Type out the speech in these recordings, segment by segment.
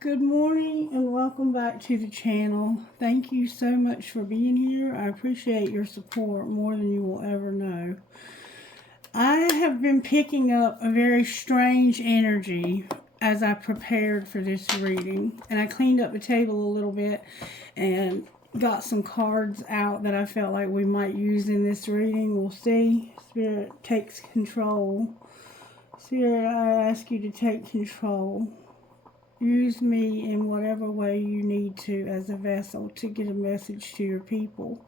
Good morning and welcome back to the channel. Thank you so much for being here. I appreciate your support more than you will ever know. I have been picking up a very strange energy as I prepared for this reading, and I cleaned up the table a little bit and got some cards out that I felt like we might use in this reading. We'll see. Spirit takes control. Spirit, I ask you to take control. Use me in whatever way you need to as a vessel to get a message to your people.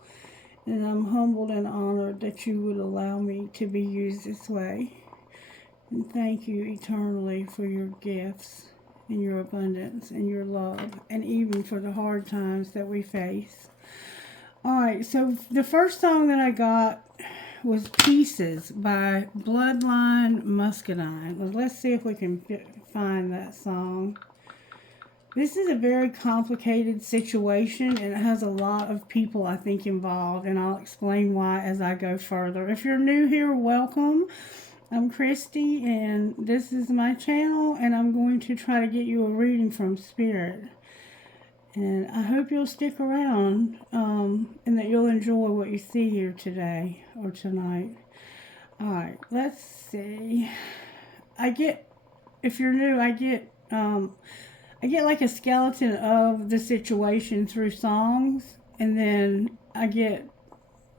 And I'm humbled and honored that you would allow me to be used this way. And thank you eternally for your gifts and your abundance and your love, and even for the hard times that we face. Alright, so the first song that I got was Pieces by Bloodline Muscadine. Well, let's see if we can find that song. This is a very complicated situation, and it has a lot of people, I think, involved, and I'll explain why as I go further. If you're new here, welcome. I'm Christy, and this is my channel, and I'm going to try to get you a reading from Spirit. And I hope you'll stick around, and that you'll enjoy what you see here today or tonight. Alright, let's see. If you're new, I get like a skeleton of the situation through songs, and then I get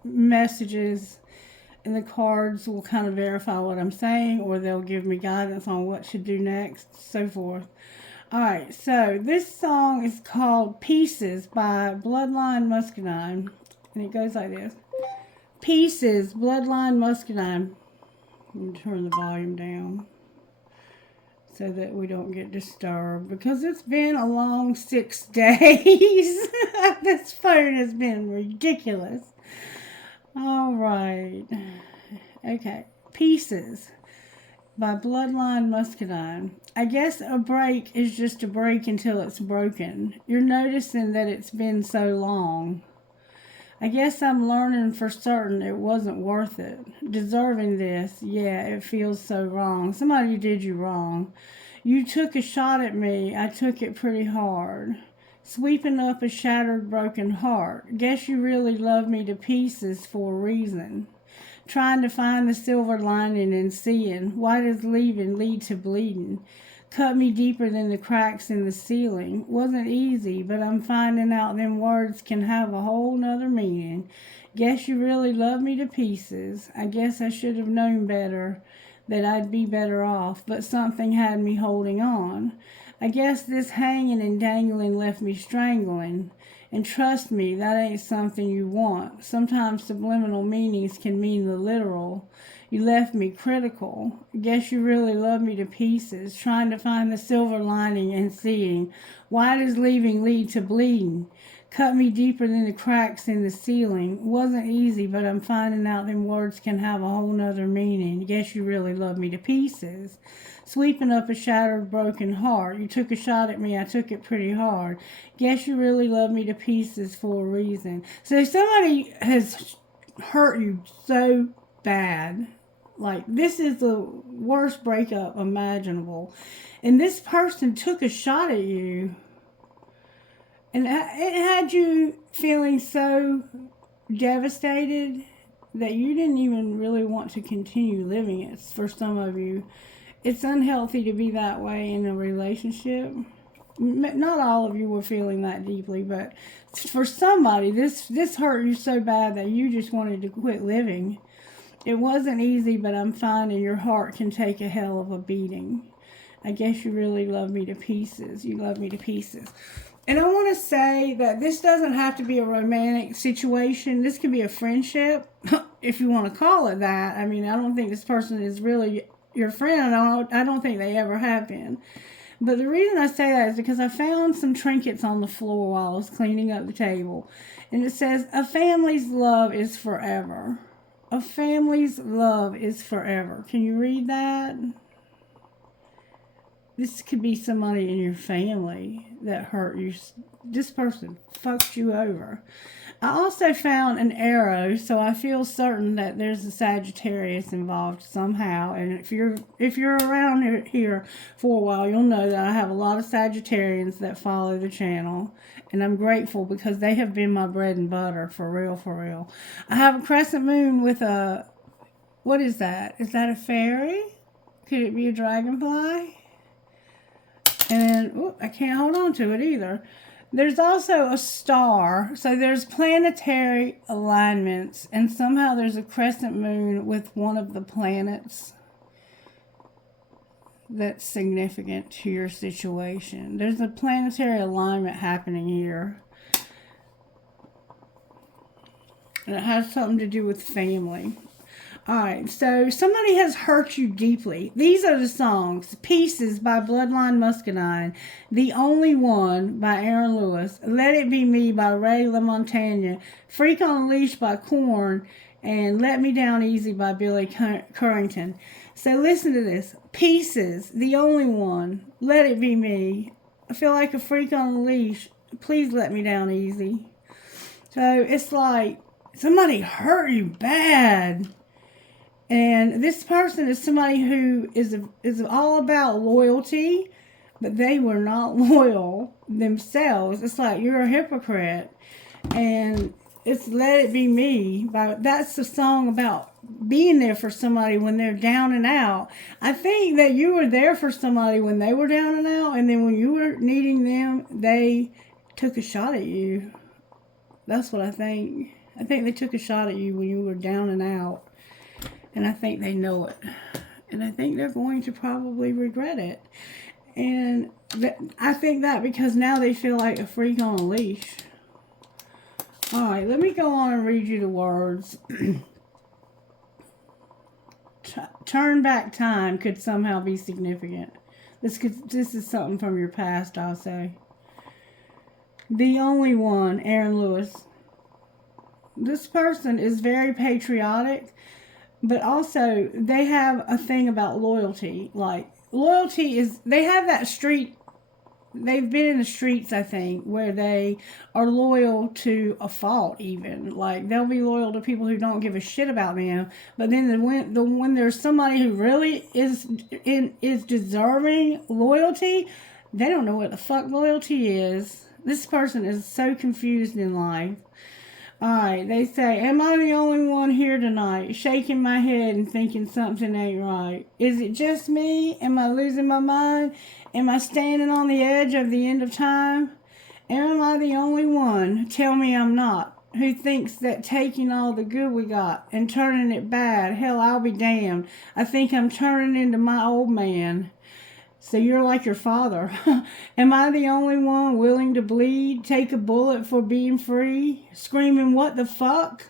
messages, and the cards will kind of verify what I'm saying, or they'll give me guidance on what to do next, so forth. Alright, so this song is called Pieces by Bloodline Muscadine, and it goes like this. Pieces, Bloodline Muscadine. Let me turn the volume down so that we don't get disturbed, because it's been a long 6 days. This phone has been ridiculous. Alright. Okay. Pieces by Bloodline Muscadine. I guess a break is just a break until it's broken. You're noticing that it's been so long. I guess I'm learning for certain it wasn't worth it. Deserving this, yeah, it feels so wrong. Somebody did you wrong. You took a shot at me, I took it pretty hard. Sweeping up a shattered, broken heart. Guess you really love me to pieces for a reason. Trying to find the silver lining and seeing, why does leaving lead to bleeding? Cut me deeper than the cracks in the ceiling. Wasn't easy, but I'm finding out them words can have a whole nother meaning. Guess you really love me to pieces. I guess I should have known better, that I'd be better off, but something had me holding on. I guess this hanging and dangling left me strangling. And trust me, that ain't something you want. Sometimes subliminal meanings can mean the literal. You left me critical. Guess you really love me to pieces, trying to find the silver lining and seeing, why does leaving lead to bleeding? Cut me deeper than the cracks in the ceiling. Wasn't easy, but I'm finding out them words can have a whole nother meaning. Guess you really love me to pieces. Sweeping up a shattered, broken heart. You took a shot at me, I took it pretty hard. Guess you really love me to pieces for a reason. So somebody has hurt you so bad. Like, this is the worst breakup imaginable. And this person took a shot at you. And it had you feeling so devastated that you didn't even really want to continue living it. For some of you, it's unhealthy to be that way in a relationship. Not all of you were feeling that deeply, but for somebody, this hurt you so bad that you just wanted to quit living. It wasn't easy, but I'm finding your heart can take a hell of a beating. I guess you really love me to pieces. You love me to pieces. And I want to say that this doesn't have to be a romantic situation. This could be a friendship, if you want to call it that. I mean, I don't think this person is really your friend. I don't think they ever have been. But the reason I say that is because I found some trinkets on the floor while I was cleaning up the table. And it says, a family's love is forever. A family's love is forever. Can you read that? this could be somebody in your family that hurt you. This person fucked you over. I also found an arrow, so I feel certain that there's a Sagittarius involved somehow. And if you're around here for a while, you'll know that I have a lot of Sagittarians that follow the channel, and I'm grateful because they have been my bread and butter for real, for real. I have a crescent moon with a, what is that? Is that a fairy? Could it be a dragonfly? And I can't hold on to it either. There's also a star, so there's planetary alignments, and somehow there's a crescent moon with one of the planets that's significant to your situation. There's a planetary alignment happening here, and it has something to do with family. Alright, so somebody has hurt you deeply. These are the songs. Pieces by Bloodline Muscadine. The Only One by Aaron Lewis. Let It Be Me by Ray LaMontagne. Freak on a Leash by Korn. And Let Me Down Easy by Billy Currington. So listen to this. Pieces. The Only One. Let It Be Me. I feel like a freak on a leash. Please let me down easy. So it's like somebody hurt you bad. And this person is somebody who is all about loyalty, but they were not loyal themselves. It's like you're a hypocrite. And it's Let It Be Me. That's the song about being there for somebody when they're down and out. I think that you were there for somebody when they were down and out, and then when you were needing them, they took a shot at you. That's what I think. I think they took a shot at you when you were down and out. And I think they know it. And I think they're going to probably regret it. And I think that because now they feel like a freak on a leash. Alright, let me go on and read you the words. Turn back time could somehow be significant. This is something from your past, I'll say. The Only One, Aaron Lewis. This person is very patriotic. But also, they have a thing about loyalty. Like, loyalty is, they have that street, they've been in the streets, I think, where they are loyal to a fault even. Like, they'll be loyal to people who don't give a shit about them. But then when there's somebody who really is deserving loyalty, they don't know what the fuck loyalty is. This person is so confused in life. Alright, they say, am I the only one here tonight, shaking my head and thinking something ain't right? Is it just me? Am I losing my mind? Am I standing on the edge of the end of time? Am I the only one? Tell me I'm not. Who thinks that taking all the good we got and turning it bad, hell, I'll be damned. I think I'm turning into my old man. So you're like your father. Am I the only one willing to bleed, take a bullet for being free, screaming, what the fuck?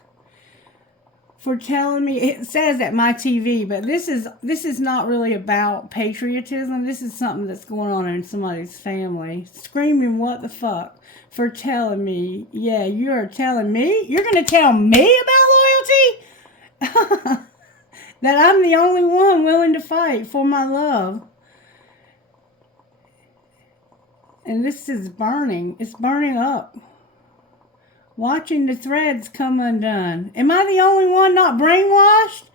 For telling me, it says at my TV, but this is not really about patriotism. This is something that's going on in somebody's family. Screaming, what the fuck? For telling me, yeah, you're telling me? You're going to tell me about loyalty? That I'm the only one willing to fight for my love. And this is burning. It's burning up. Watching the threads come undone. Am I the only one not brainwashed?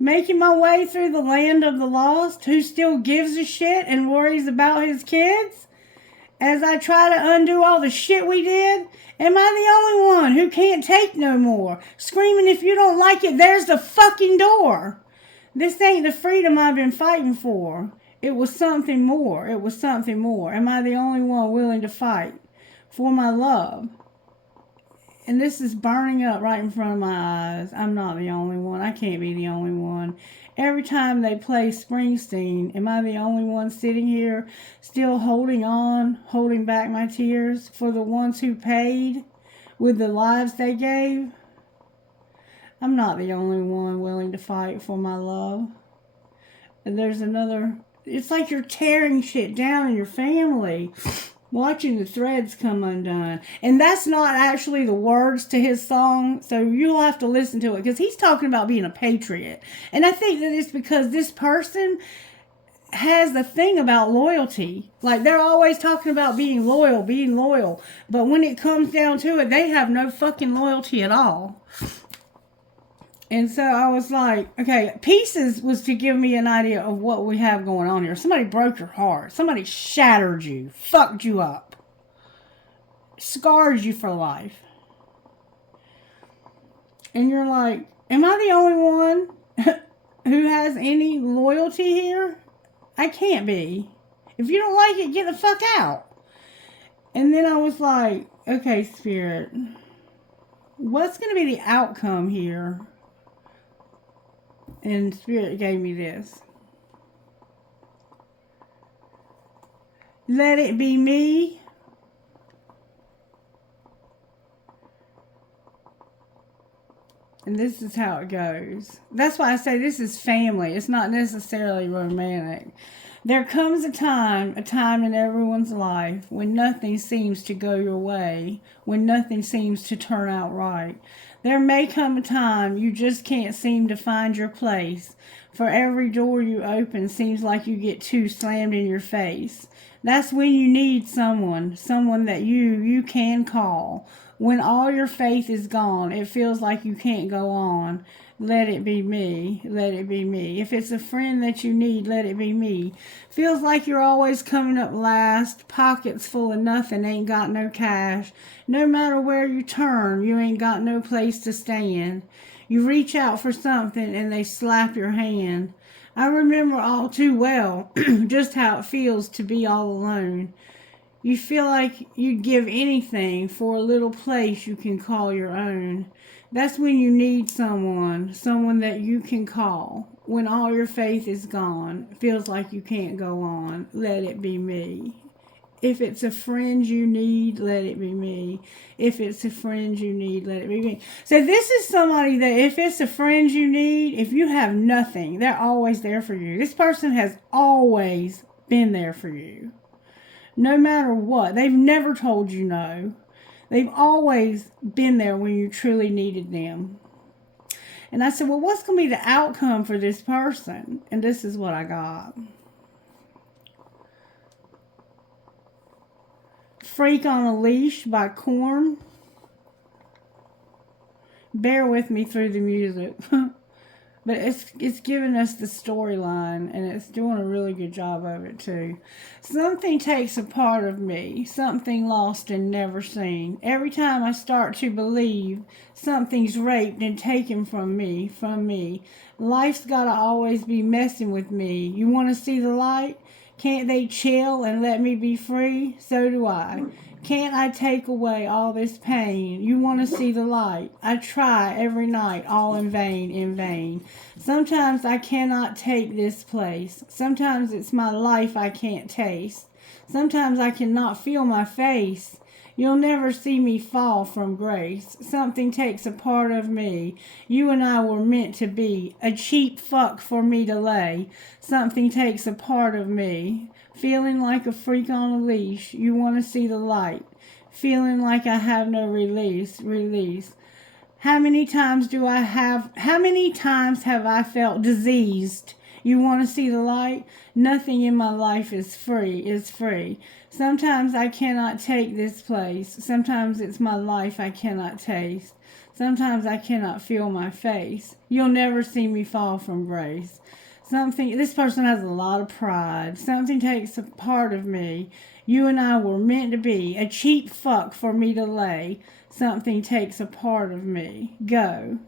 Making my way through the land of the lost, who still gives a shit and worries about his kids? As I try to undo all the shit we did? Am I the only one who can't take no more? Screaming, if you don't like it, there's the fucking door. This ain't the freedom I've been fighting for. It was something more. It was something more. Am I the only one willing to fight for my love? And this is burning up right in front of my eyes. I'm not the only one. I can't be the only one. Every time they play Springsteen, am I the only one sitting here still holding on, holding back my tears for the ones who paid with the lives they gave? I'm not the only one willing to fight for my love. And there's another... It's like you're tearing shit down in your family, watching the threads come undone. And that's not actually the words to his song, so you'll have to listen to it, because he's talking about being a patriot. And I think that it's because this person has the thing about loyalty. Like, they're always talking about being loyal. But when it comes down to it, they have no fucking loyalty at all. And so I was like, okay, pieces was to give me an idea of what we have going on here. Somebody broke your heart. Somebody shattered you. Fucked you up. Scarred you for life. And you're like, am I the only one who has any loyalty here? I can't be. If you don't like it, get the fuck out. And then I was like, okay, Spirit, what's going to be the outcome here? And Spirit gave me this. Let it be me. And this is how it goes. That's why I say this is family. It's not necessarily romantic. There comes a time in everyone's life when nothing seems to go your way, when nothing seems to turn out right. There may come a time you just can't seem to find your place. For every door you open seems like you get two slammed in your face. That's when you need someone that you can call. When all your faith is gone, it feels like you can't go on. Let it be me. Let it be me. If it's a friend that you need, let it be me. Feels like you're always coming up last. Pockets full of nothing, ain't got no cash. No matter where you turn, you ain't got no place to stand. You reach out for something and they slap your hand. I remember all too well just how it feels to be all alone. You feel like you'd give anything for a little place you can call your own. That's when you need someone that you can call. When all your faith is gone, feels like you can't go on. Let it be me. If it's a friend you need, let it be me. If it's a friend you need, let it be me. So this is somebody that if it's a friend you need, if you have nothing, they're always there for you. This person has always been there for you. No matter what. They've never told you no. They've always been there when you truly needed them. And I said, well, what's going to be the outcome for this person? And this is what I got. Freak on a Leash by Korn. Bear with me through the music. But it's giving us the storyline, and it's doing a really good job of it too. Something takes a part of me, something lost and never seen. Every time I start to believe something's raped and taken from me. Life's gotta always be messing with me. You want to see the light? Can't they chill and let me be free? So do I. Can't I take away all this pain? You want to see the light. I try every night, all in vain. Sometimes I cannot take this place. Sometimes it's my life I can't taste. Sometimes I cannot feel my face. You'll never see me fall from grace. Something takes a part of me. You and I were meant to be. A cheap fuck for me to lay. Something takes a part of me. Feeling like a freak on a leash. You want to see the light. Feeling like I have no release. How many times have I felt diseased? You want to see the light? Nothing in my life is free. Sometimes I cannot take this place. Sometimes it's my life I cannot taste. Sometimes I cannot feel my face. You'll never see me fall from grace. This person has a lot of pride. Something takes a part of me. You and I were meant to be. A cheap fuck for me to lay. Something takes a part of me. Go.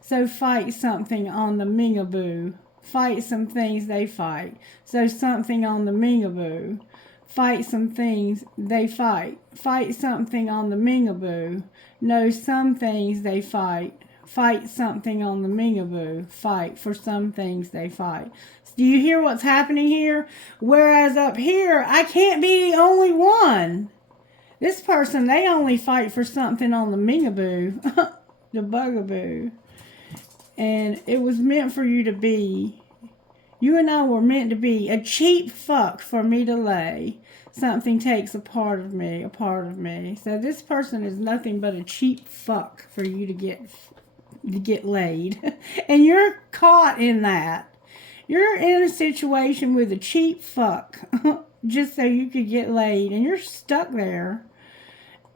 So fight something on the mingaboo. Fight some things they fight. So something on the mingaboo. Fight some things they fight. Fight something on the mingaboo. No, some things they fight. Fight something on the mingaboo. Fight for some things they fight. Do you hear what's happening here? Whereas up here, I can't be the only one. This person, they only fight for something on the mingaboo. The bugaboo. And it was meant for you to be. You and I were meant to be a cheap fuck for me to lay. Something takes a part of me. So this person is nothing but a cheap fuck for you to get laid. And you're caught in that. You're in a situation with a cheap fuck just so you could get laid, and you're stuck there.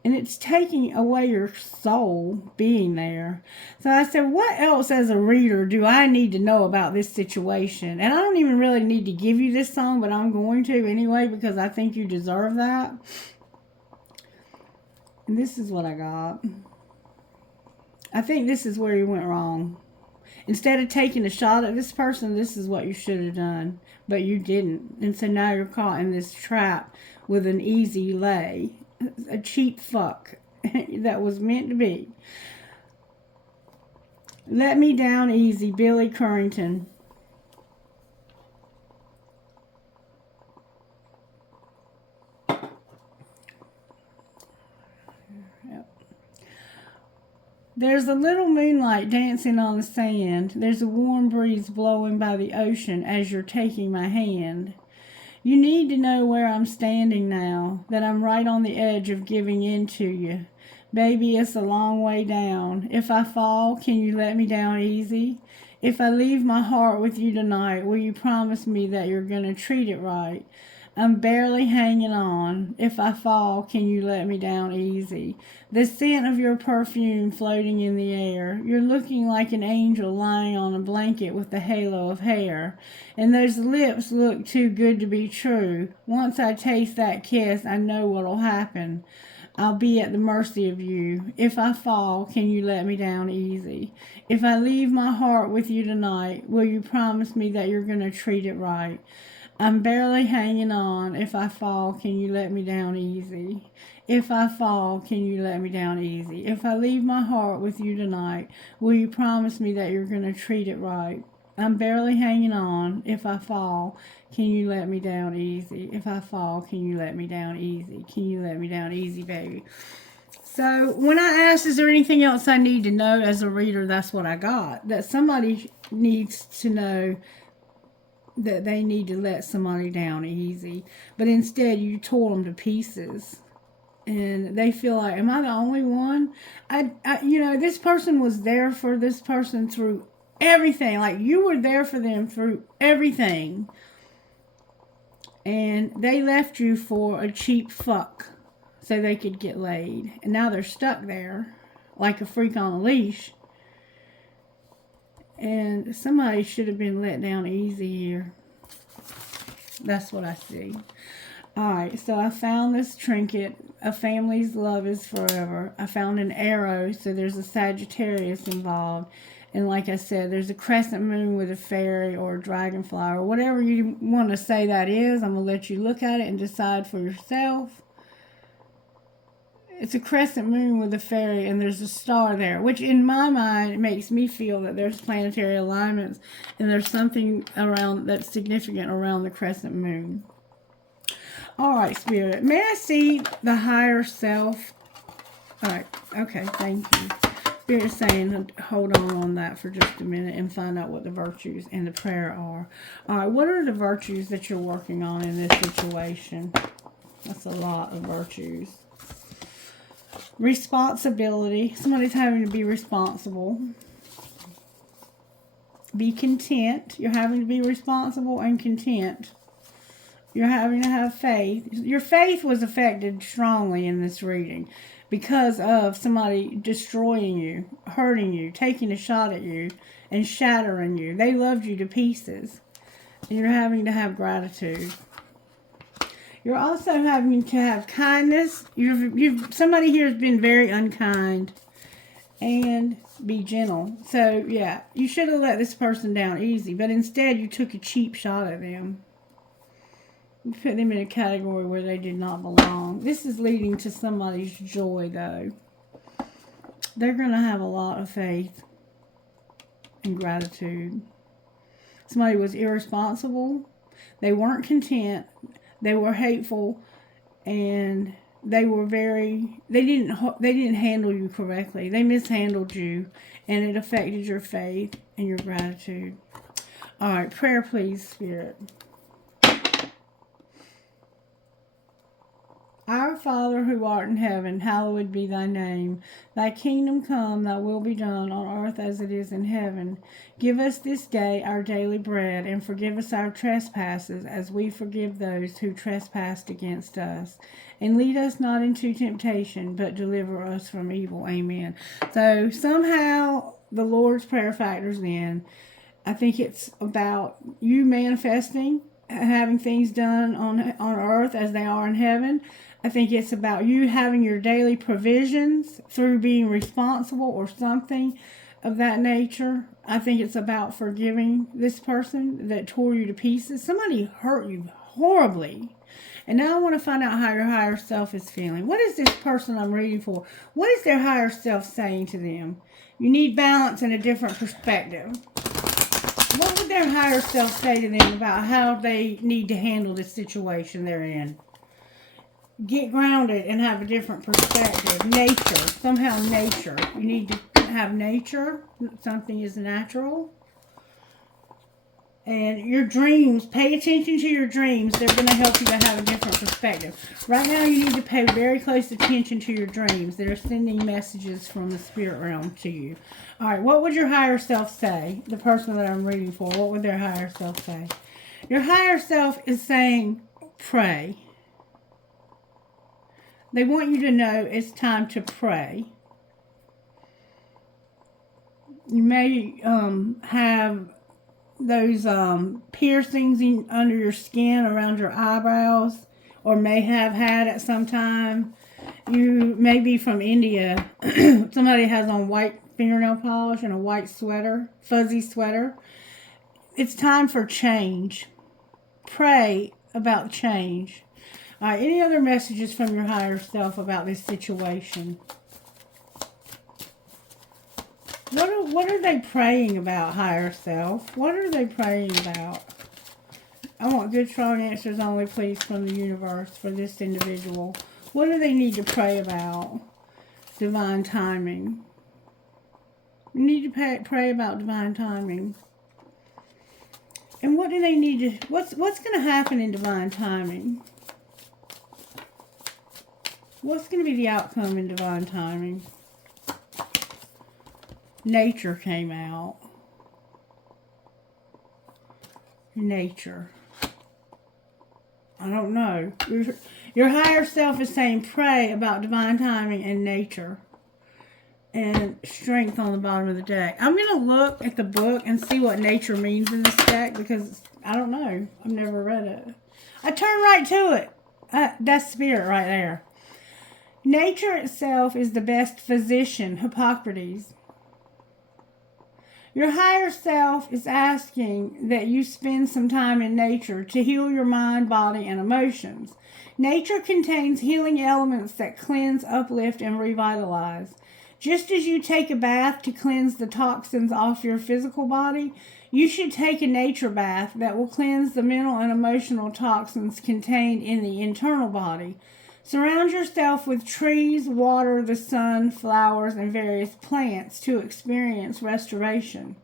And it's taking away your soul being there. So I said, what else as a reader do I need to know about this situation? And I don't even really need to give you this song, but I'm going to anyway because I think you deserve that. And this is what I got. I think this is where you went wrong. Instead of taking a shot at this person, this is what you should have done. But you didn't. And so now you're caught in this trap with an easy lay. A cheap fuck that was meant to be. Let Me Down Easy, Billy Currington. There's a little moonlight dancing on the sand. There's a warm breeze blowing by the ocean as you're taking my hand. You need to know where I'm standing now, that I'm right on the edge of giving in to you. Baby, it's a long way down. If I fall, can you let me down easy? If I leave my heart with you tonight, will you promise me that you're going to treat it right? I'm barely hanging on. If I fall, can you let me down easy? The scent of your perfume floating in the air. You're looking like an angel lying on a blanket with a halo of hair. And those lips look too good to be true. Once I taste that kiss, I know what'll happen. I'll be at the mercy of you. If I fall, can you let me down easy? If I leave my heart with you tonight, will you promise me that you're going to treat it right? I'm barely hanging on. If I fall, can you let me down easy? If I fall, can you let me down easy? If I leave my heart with you tonight, will you promise me that you're going to treat it right? I'm barely hanging on. If I fall, can you let me down easy? If I fall, can you let me down easy? Can you let me down easy, baby? So when I asked, is there anything else I need to know as a reader, that's what I got. That somebody needs to know that they need to let somebody down easy. But instead, you tore them to pieces. And they feel like, am I the only one? This person was there for this person through everything. Like, you were there for them through everything. And they left you for a cheap fuck so they could get laid. And now they're stuck there like a freak on a leash. And somebody should have been let down easy here. That's what I see. Alright, so I found this trinket. A family's love is forever. I found an arrow, so there's a Sagittarius involved. And like I said, there's a crescent moon with a fairy or a dragonfly or whatever you want to say that is. I'm going to let you look at it and decide for yourself. It's a crescent moon with a fairy, and there's a star there, which in my mind it makes me feel that there's planetary alignments and there's something around that's significant around the crescent moon. All right, Spirit, may I see the higher self? All right, okay, thank you. Spirit's saying hold on that for just a minute and find out what the virtues and the prayer are. All right, what are the virtues that you're working on in this situation? That's a lot of virtues. Responsibility. Somebody's having to be responsible. Be content. You're having to be responsible and content. You're having to have faith. Your faith was affected strongly in this reading because of somebody destroying you, hurting you, taking a shot at you, and shattering you. They loved you to pieces. And you're having to have gratitude. You're also having to have kindness. Somebody here has been very unkind. And be gentle. So, yeah, you should have let this person down easy. But instead, you took a cheap shot at them. You put them in a category where they did not belong. This is leading to somebody's joy, though. They're going to have a lot of faith and gratitude. Somebody was irresponsible. They weren't content. They were hateful, and they didn't handle you correctly. They mishandled you, and it affected your faith and your gratitude. All right, prayer, please, Spirit. Our Our Father who art in heaven, hallowed be thy name. Thy kingdom come, thy will be done on earth as it is in heaven. Give us this day our daily bread, and forgive us our trespasses as we forgive those who trespass against us. And lead us not into temptation, but deliver us from evil. Amen. So somehow the Lord's Prayer factors in. I think it's about you manifesting, having things done on earth as they are in heaven. I think it's about you having your daily provisions through being responsible or something of that nature. I think it's about forgiving this person that tore you to pieces. Somebody hurt you horribly. And now I want to find out how your higher self is feeling. What is this person I'm reading for? What is their higher self saying to them? You need balance and a different perspective. What would their higher self say to them about how they need to handle the situation they're in? Get grounded and have a different perspective. Nature. Somehow nature. You need to have nature. Something is natural. And your dreams. Pay attention to your dreams. They're going to help you to have a different perspective. Right now you need to pay very close attention to your dreams. They're sending messages from the spirit realm to you. Alright, what would your higher self say? The person that I'm reading for, what would their higher self say? Your higher self is saying, pray. They want you to know it's time to pray. You may have those piercings under your skin around your eyebrows, or may have had at some time. You may be from India. Somebody has on white fingernail polish and a white sweater, fuzzy sweater. It's time for change. Pray about change. All right, any other messages from your higher self about this situation? What are they praying about, higher self? What are they praying about? I want good, strong answers only, please, from the universe for this individual. What do they need to pray about? Divine timing. You need to pray about divine timing. And what do they need to... What's going to happen in divine timing? What's going to be the outcome in divine timing? Nature came out. Nature. I don't know. Your higher self is saying pray about divine timing and nature. And strength on the bottom of the deck. I'm going to look at the book and see what nature means in this deck, because I don't know. I've never read it. I turn right to it. That's spirit right there. Nature itself is the best physician, Hippocrates. Your higher self is asking that you spend some time in nature to heal your mind, body, and emotions. Nature contains healing elements that cleanse, uplift, and revitalize. Just as you take a bath to cleanse the toxins off your physical body, you should take a nature bath that will cleanse the mental and emotional toxins contained in the internal body. Surround yourself with trees, water, the sun, flowers, and various plants to experience restoration.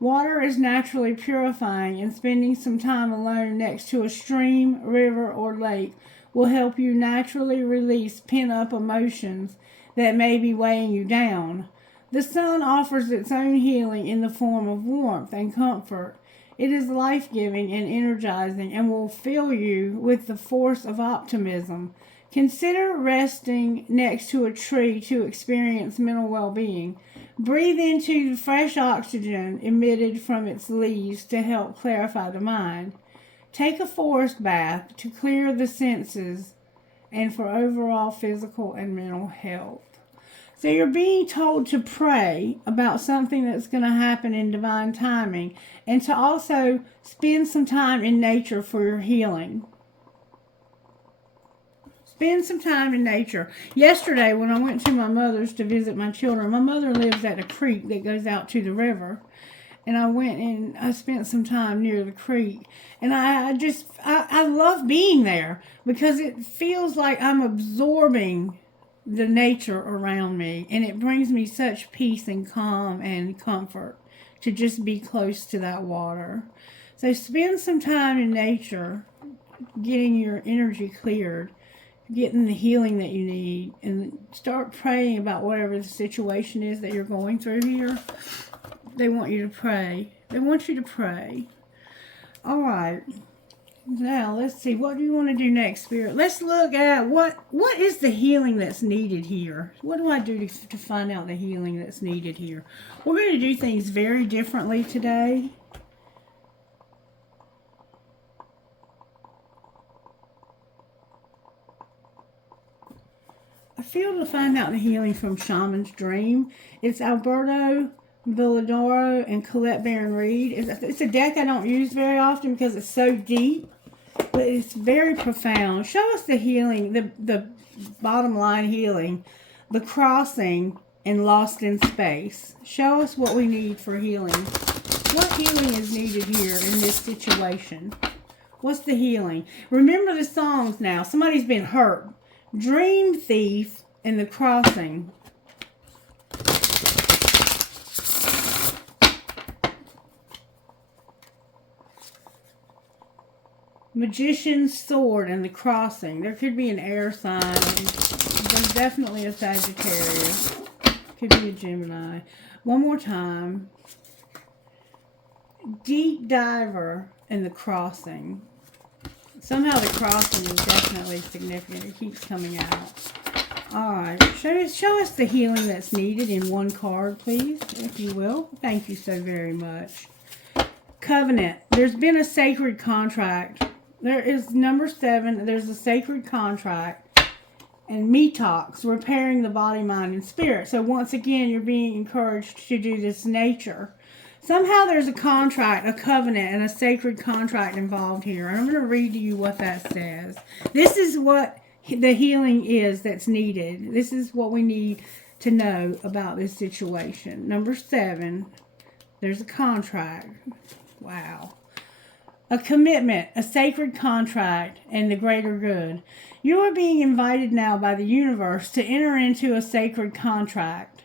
Water is naturally purifying, and spending some time alone next to a stream, river, or lake will help you naturally release pent-up emotions that may be weighing you down. The sun offers its own healing in the form of warmth and comfort. It is life-giving and energizing and will fill you with the force of optimism. Consider resting next to a tree to experience mental well-being. Breathe into the fresh oxygen emitted from its leaves to help clarify the mind. Take a forest bath to clear the senses and for overall physical and mental health. So you're being told to pray about something that's going to happen in divine timing, and to also spend some time in nature for your healing. Spend some time in nature. Yesterday, when I went to my mother's to visit my children, my mother lives at a creek that goes out to the river. And I went and I spent some time near the creek. And I love being there, because it feels like I'm absorbing the nature around me. And it brings me such peace and calm and comfort to just be close to that water. So spend some time in nature, getting your energy cleared. getting the healing that you need, and start praying about whatever the situation is that you're going through here. They want you to pray. They want you to pray. All right. Now, let's see. What do you want to do next, Spirit? Let's look at what is the healing that's needed here. What do I do to find out the healing that's needed here? We're going to do things very differently today. I feel to find out the healing from Shaman's Dream. It's Alberto Villadoro and Colette Baron Reed. It's a deck I don't use very often because it's so deep, but it's very profound. Show us the healing, the bottom line healing, the crossing, and lost in space. Show us what we need for healing. What healing is needed here in this situation? What's the healing? Remember the songs now. Somebody's been hurt. Dream Thief and the Crossing. Magician's Sword and the Crossing. There could be an air sign. There's definitely a Sagittarius. Could be a Gemini. One more time. Deep Diver and the Crossing. Somehow the crossing is definitely significant. It keeps coming out. Alright. Show us the healing that's needed in one card, please, if you will. Thank you so very much. Covenant. There's been a sacred contract. There is number 7. There's a sacred contract. And Metox, repairing the body, mind, and spirit. So once again, you're being encouraged to do this nature. Somehow there's a contract, a covenant, and a sacred contract involved here. And I'm going to read to you what that says. This is what the healing is that's needed. This is what we need to know about this situation. Number 7, there's a contract. Wow. A commitment, a sacred contract, and the greater good. You are being invited now by the universe to enter into a sacred contract.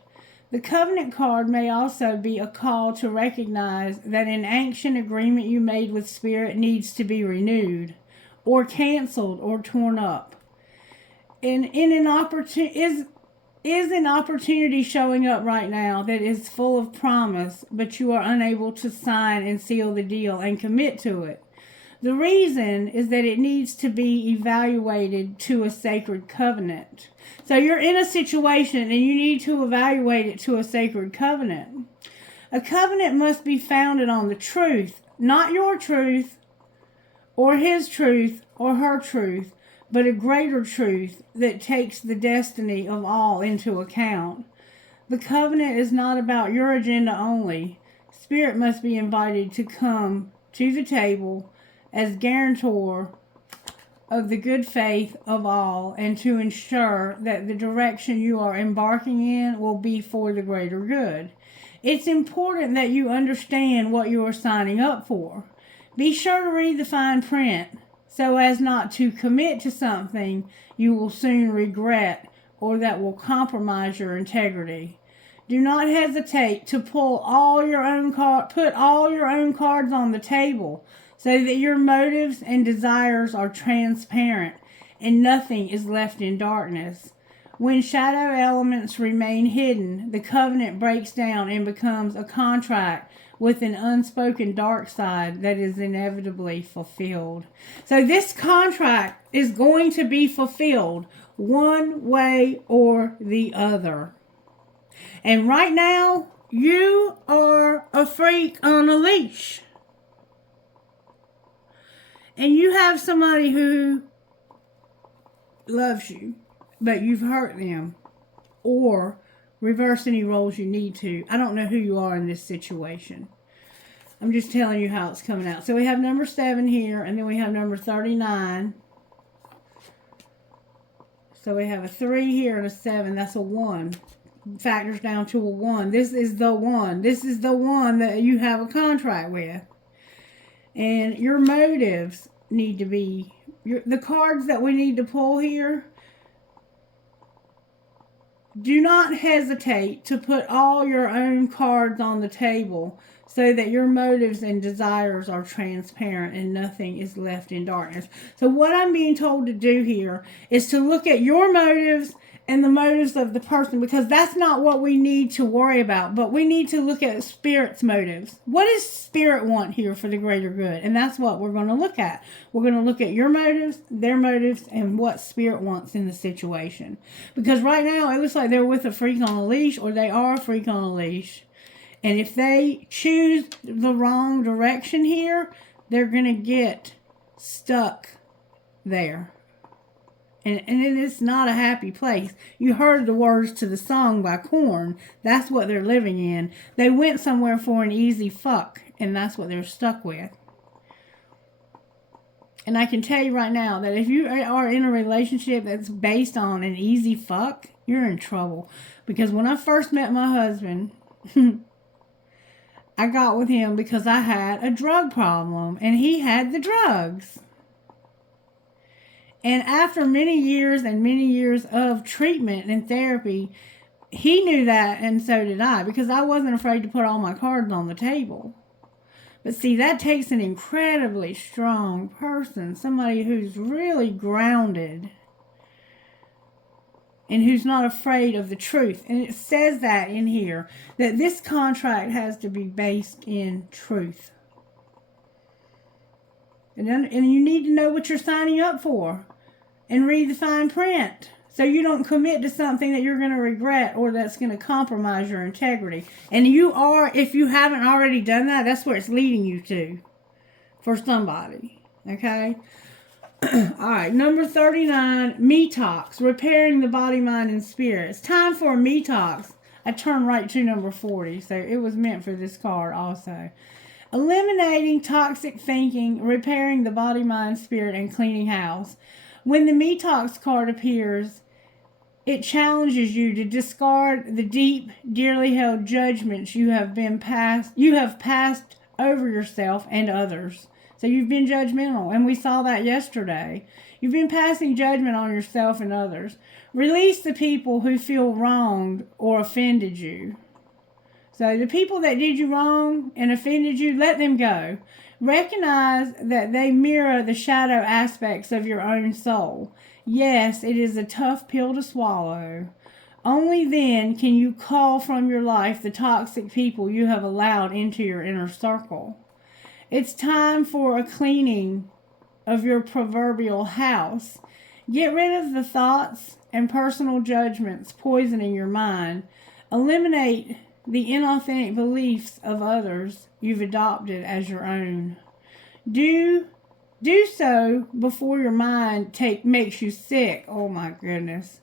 The covenant card may also be a call to recognize that an ancient agreement you made with Spirit needs to be renewed, or canceled, or torn up. And an opportunity showing up right now that is full of promise, but you are unable to sign and seal the deal and commit to it. The reason is that it needs to be evaluated to a sacred covenant. So you're in a situation and you need to evaluate it to a sacred covenant. A covenant must be founded on the truth, not your truth or his truth or her truth, but a greater truth that takes the destiny of all into account. The covenant is not about your agenda only. Spirit must be invited to come to the table as guarantor of the good faith of all, and to ensure that the direction you are embarking in will be for the greater good. It's important that you understand what you are signing up for. Be sure to read the fine print so as not to commit to something you will soon regret or that will compromise your integrity. Do not hesitate to put all your own cards on the table, so that your motives and desires are transparent and nothing is left in darkness. When shadow elements remain hidden, the covenant breaks down and becomes a contract with an unspoken dark side that is inevitably fulfilled. So this contract is going to be fulfilled one way or the other. And right now, you are a freak on a leash. And you have somebody who loves you, but you've hurt them. Or reverse any roles you need to. I don't know who you are in this situation. I'm just telling you how it's coming out. So we have number 7 here, and then we have number 39. So we have a 3 here and a 7. That's a 1. Factors down to a 1. This is the one. This is the one that you have a contract with. And your motives need to be, the cards that we need to pull here, Do not hesitate to put all your own cards on the table so that your motives and desires are transparent and nothing is left in darkness. So, what I'm being told to do here is to look at your motives and the motives of the person, because that's not what we need to worry about, but we need to look at Spirit's motives. What does Spirit want here for the greater good? And that's what we're going to look at. We're going to look at your motives, their motives, and what Spirit wants in the situation. Because right now it looks like they're with a freak on a leash, or they are a freak on a leash. And if they choose the wrong direction here, they're going to get stuck there. And it is not a happy place. You heard the words to the song by Korn. That's what they're living in. They went somewhere for an easy fuck, and that's what they're stuck with. And I can tell you right now that if you are in a relationship that's based on an easy fuck, you're in trouble. Because when I first met my husband, I got with him because I had a drug problem, and he had the drugs. And after many years and many years of treatment and therapy, he knew that, and so did I, because I wasn't afraid to put all my cards on the table. But see, that takes an incredibly strong person, somebody who's really grounded and who's not afraid of the truth. And it says that in here, that this contract has to be based in truth. And you need to know what you're signing up for. And read the fine print so you don't commit to something that you're going to regret or that's going to compromise your integrity. And you are, if you haven't already done that, that's where it's leading you to for somebody. Okay? All right, number 39, me talks, repairing the body, mind, and spirit. It's time for a me talks. I turned right to number 40, so it was meant for this card also. Eliminating toxic thinking, repairing the body, mind, spirit, and cleaning house. When the Me Talks card appears, it challenges you to discard the deep, dearly held judgments you have passed over yourself and others. So you've been judgmental, and we saw that yesterday. You've been passing judgment on yourself and others. Release the people who feel wronged or offended you. So the people that did you wrong and offended you, let them go. Recognize that they mirror the shadow aspects of your own soul. Yes, it is a tough pill to swallow. Only then can you call from your life the toxic people you have allowed into your inner circle. It's time for a cleaning of your proverbial house. Get rid of the thoughts and personal judgments poisoning your mind. Eliminate the inauthentic beliefs of others you've adopted as your own. Do so before your mind makes you sick. Oh my goodness.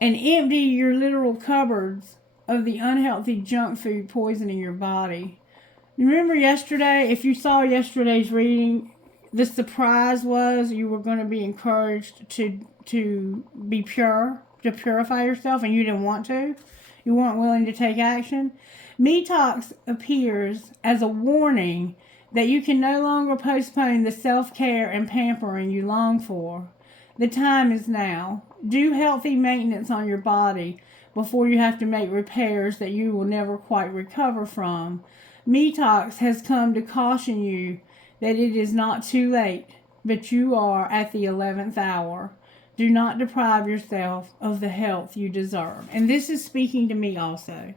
And empty your literal cupboards of the unhealthy junk food poisoning your body. Remember yesterday, if you saw yesterday's reading, the surprise was you were going to be encouraged to be pure, to purify yourself, and you didn't want to. You weren't willing to take action. Me Talks appears as a warning that you can no longer postpone the self-care and pampering you long for. The time is now. Do healthy maintenance on your body before you have to make repairs that you will never quite recover from. Me Talks has come to caution you that it is not too late, but you are at the 11th hour. Do not deprive yourself of the health you deserve. And this is speaking to me also.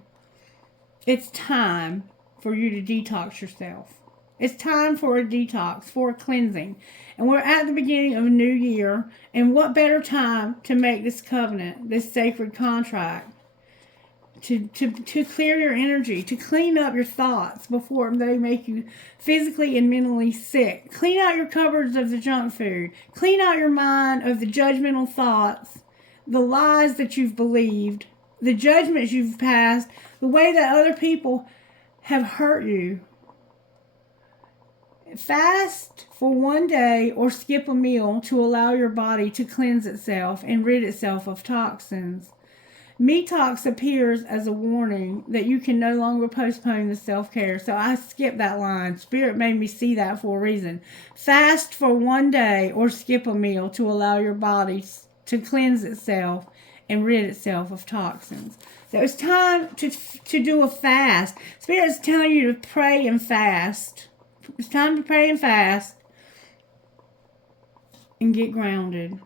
It's time for you to detox yourself. It's time for a detox, for a cleansing. And we're at the beginning of a new year. And what better time to make this covenant, this sacred contract, to clear your energy, to clean up your thoughts before they make you physically and mentally sick. Clean out your cupboards of the junk food. Clean out your mind of the judgmental thoughts, the lies that you've believed, the judgments you've passed, the way that other people have hurt you. Fast for one day or skip a meal to allow your body to cleanse itself and rid itself of toxins. Me Talks appears as a warning that you can no longer postpone the self-care. So I skipped that line. Spirit made me see that for a reason. Fast for one day or skip a meal to allow your body to cleanse itself and rid itself of toxins. So it's time to do a fast. Spirit's telling you to pray and fast. It's time to pray and fast and get grounded.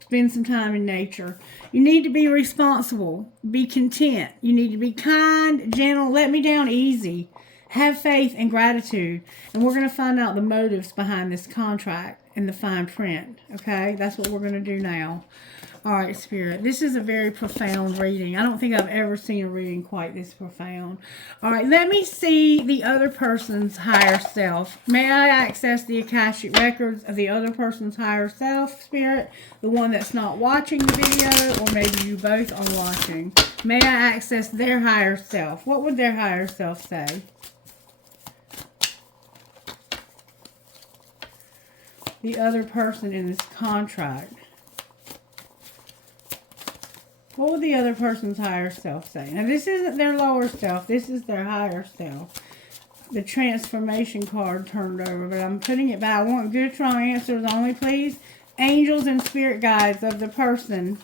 Spend some time in nature. You need to be responsible. Be content. You need to be kind, gentle, let me down easy. Have faith and gratitude. And we're going to find out the motives behind this contract in the fine print. Okay? That's what we're going to do now. All right, Spirit. This is a very profound reading. I don't think I've ever seen a reading quite this profound. All right, let me see the other person's higher self. May I access the Akashic records of the other person's higher self, Spirit? The one that's not watching the video, or maybe you both are watching. May I access their higher self? What would their higher self say? The other person in this contract. What would the other person's higher self say? Now, this isn't their lower self. This is their higher self. The transformation card turned over, but I'm putting it back. I want good, strong answers only, please. Angels and spirit guides of the person.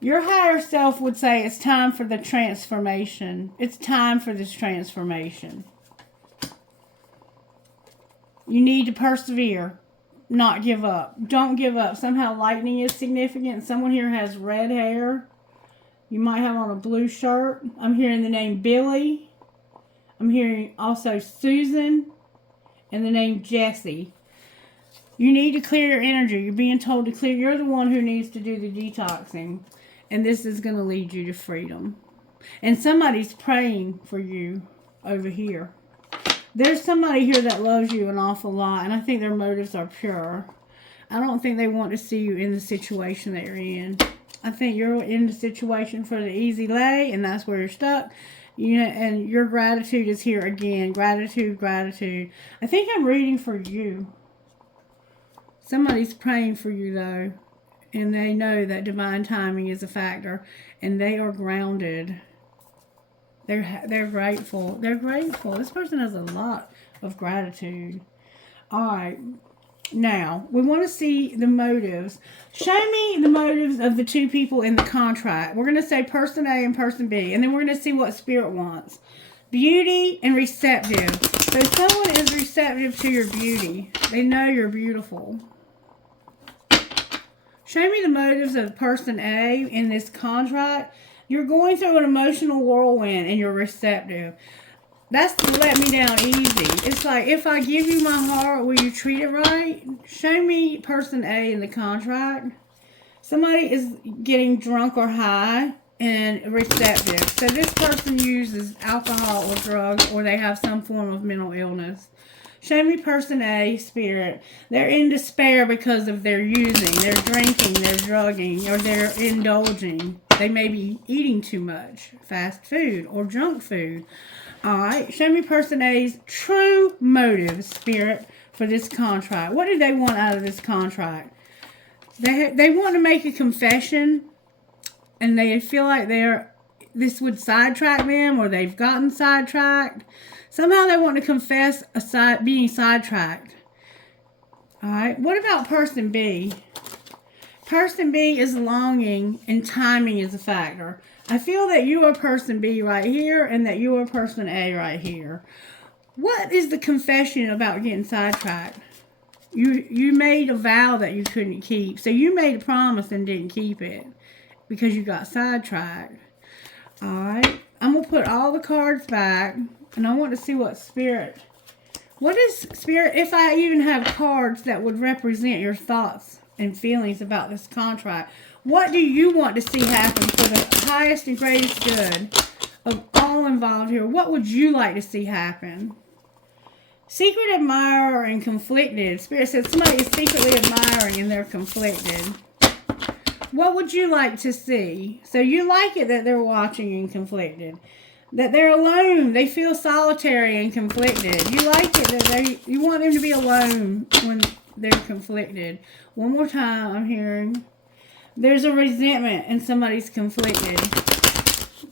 Your higher self would say it's time for the transformation. It's time for this transformation. You need to persevere. Not give up. Don't give up. Somehow lightning is significant. Someone here has red hair. You might have on a blue shirt. I'm hearing the name Billy. I'm hearing also Susan and the name Jesse. You need to clear your energy. You're being told to clear. You're the one who needs to do the detoxing. And this is going to lead you to freedom. And somebody's praying for you over here. There's somebody here that loves you an awful lot, and I think their motives are pure. I don't think they want to see you in the situation that you're in. I think you're in the situation for the easy lay, and that's where you're stuck. You know, and your gratitude is here again. Gratitude, gratitude. I think I'm reading for you. Somebody's praying for you, though, and they know that divine timing is a factor, and they are grounded. They're grateful. They're grateful. This person has a lot of gratitude. All right. Now, we want to see the motives. Show me the motives of the two people in the contract. We're going to say person A and person B. And then we're going to see what spirit wants. Beauty and receptive. So someone is receptive to your beauty. They know you're beautiful. Show me the motives of person A in this contract. You're going through an emotional whirlwind and you're receptive. That's to let me down easy. It's like, if I give you my heart, will you treat it right? Show me person A in the contract. Somebody is getting drunk or high and receptive. So this person uses alcohol or drugs, or they have some form of mental illness. Show me person A, spirit. They're in despair because of their using, their drinking, their drugging, or they're indulging. They may be eating too much fast food or junk food. All right. Show me person A's true motives, spirit, for this contract. What do they want out of this contract? They want to make a confession, and they feel like this would sidetrack them, or they've gotten sidetracked. Somehow they want to confess being sidetracked. All right. What about person B? Person B is longing, and timing is a factor. I feel that you are person B right here, and that you are person A right here. What is the confession about getting sidetracked? You made a vow that you couldn't keep. So you made a promise and didn't keep it because you got sidetracked. All right. I'm going to put all the cards back. And I want to see what spirit. What is spirit? If I even have cards that would represent your thoughts and feelings about this contract. What do you want to see happen for the highest and greatest good of all involved here? What would you like to see happen? Secret admirer and conflicted. Spirit says somebody is secretly admiring and they're conflicted. What would you like to see? So you like it that they're watching and conflicted. That they're alone. They feel solitary and conflicted. You like it that you want them to be alone when they're conflicted. One more time, I'm hearing. There's a resentment and somebody's conflicted.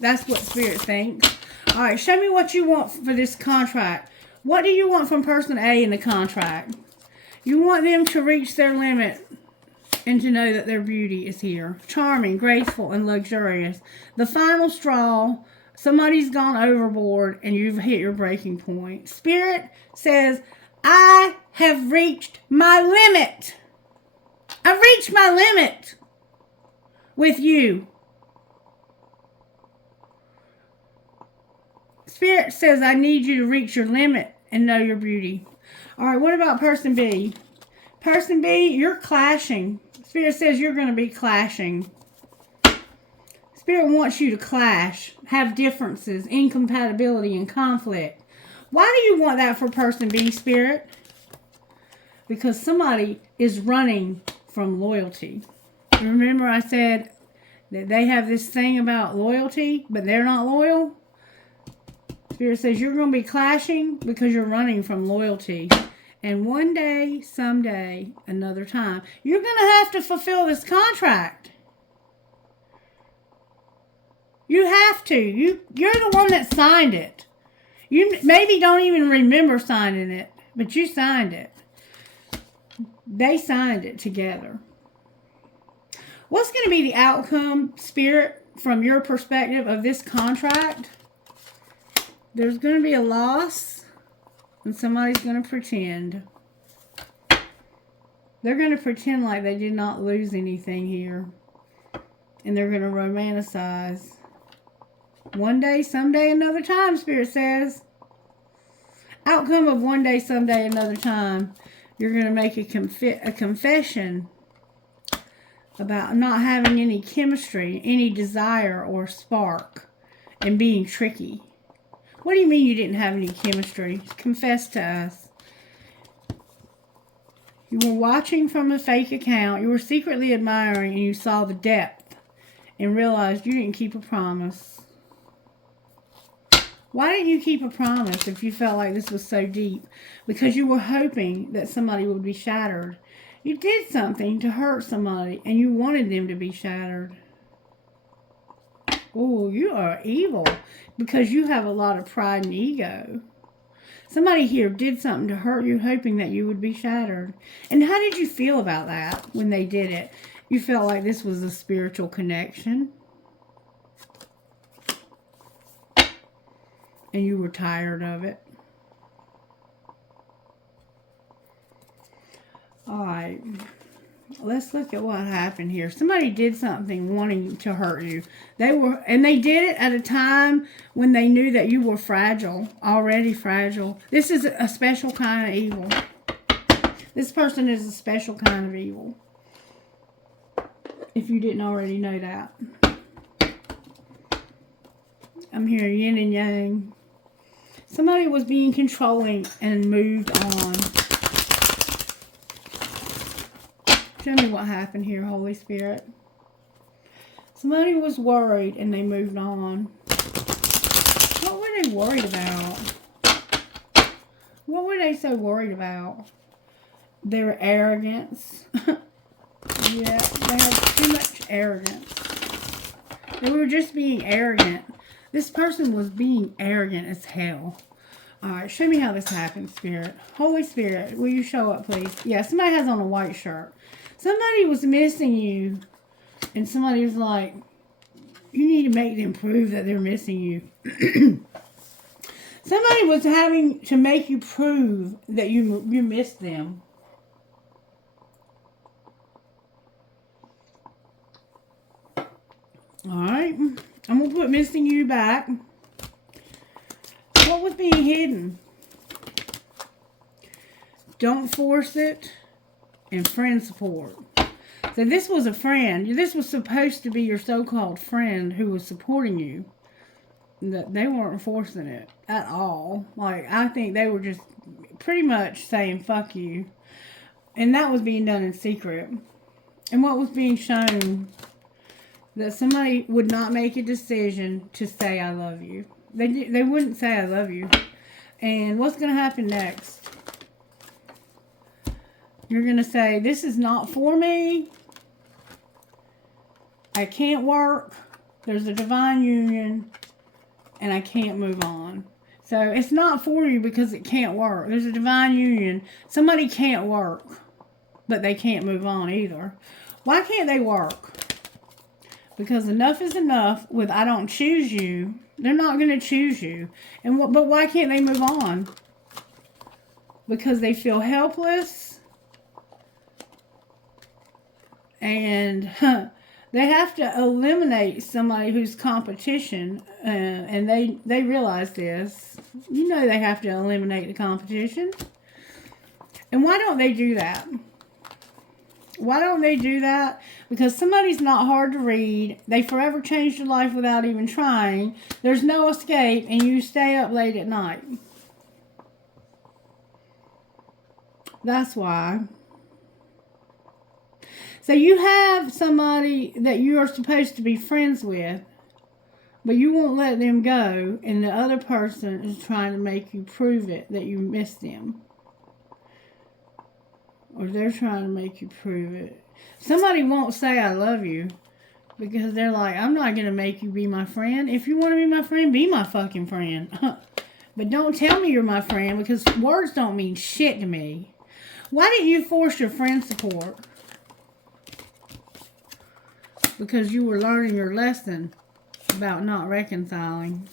That's what Spirit thinks. All right, show me what you want for this contract. What do you want from person A in the contract? You want them to reach their limit. and to know that their beauty is here. Charming, graceful, and luxurious. The final straw, somebody's gone overboard and you've hit your breaking point. Spirit says, I have reached my limit. I've reached my limit with you. Spirit says, I need you to reach your limit and know your beauty. All right, what about person B? Person B, you're clashing. Spirit says you're going to be clashing. Spirit wants you to clash, have differences, incompatibility, and conflict. Why do you want that for person B, Spirit? Because somebody is running from loyalty. Remember I said that they have this thing about loyalty, but they're not loyal? Spirit says you're going to be clashing because you're running from loyalty. And one day, someday, another time, you're going to have to fulfill this contract. You have to. You're the one that signed it. You maybe don't even remember signing it, but you signed it. They signed it together. What's going to be the outcome, Spirit, from your perspective of this contract? There's going to be a loss, and somebody's going to pretend. They're going to pretend like they did not lose anything here. And they're going to romanticize. One day, someday, another time, Spirit says. Outcome of one day, someday, another time. You're going to make a confession about not having any chemistry, any desire or spark, and being tricky. What do you mean you didn't have any chemistry? Confess to us. You were watching from a fake account. You were secretly admiring, and you saw the depth and realized you didn't keep a promise. Why didn't you keep a promise if you felt like this was so deep? Because you were hoping that somebody would be shattered. You did something to hurt somebody, and you wanted them to be shattered. Oh, you are evil because you have a lot of pride and ego. Somebody here did something to hurt you, hoping that you would be shattered. And how did you feel about that when they did it? You felt like this was a spiritual connection. And you were tired of it. All right. Let's look at what happened here. Somebody did something wanting to hurt you. They did it at a time when they knew that you were fragile, already fragile. This is a special kind of evil. This person is a special kind of evil. If you didn't already know that. I'm hearing yin and yang. Somebody was being controlling and moved on. Show me what happened here, Holy Spirit. Somebody was worried and they moved on. What were they worried about? What were they so worried about? Their arrogance. Yeah, they had too much arrogance. They were just being arrogant. This person was being arrogant as hell. Alright, show me how this happened, Spirit. Holy Spirit, will you show up, please? Yeah, somebody has on a white shirt. Somebody was missing you. And somebody was like, you need to make them prove that they're missing you. Somebody was having to make you prove that you missed them. Alright. I'm going to put missing you back. What was being hidden? Don't force it. And friend support. So this was a friend. This was supposed to be your so-called friend who was supporting you. They weren't forcing it at all. Like, I think they were just pretty much saying, fuck you. And that was being done in secret. And what was being shown? That somebody would not make a decision to say, I love you. They wouldn't say, I love you. And what's going to happen next? You're going to say, this is not for me. I can't work. There's a divine union. And I can't move on. So it's not for you because it can't work. There's a divine union. Somebody can't work. but they can't move on either. Why can't they work? Because enough is enough with I don't choose you. They're not going to choose you. But why can't they move on? Because they feel helpless. And they have to eliminate somebody who's competition. And they realize this. You know they have to eliminate the competition. And why don't they do that? Why don't they do that? Because somebody's not hard to read. They forever changed your life without even trying. There's no escape, and you stay up late at night. That's why. So you have somebody that you are supposed to be friends with, but you won't let them go, and the other person is trying to make you prove it, that you miss them. Or they're trying to make you prove it. Somebody won't say I love you because they're like, I'm not going to make you be my friend. If you want to be my friend, be my fucking friend. But don't tell me you're my friend because words don't mean shit to me. Why didn't you force your friend support? Because you were learning your lesson about not reconciling.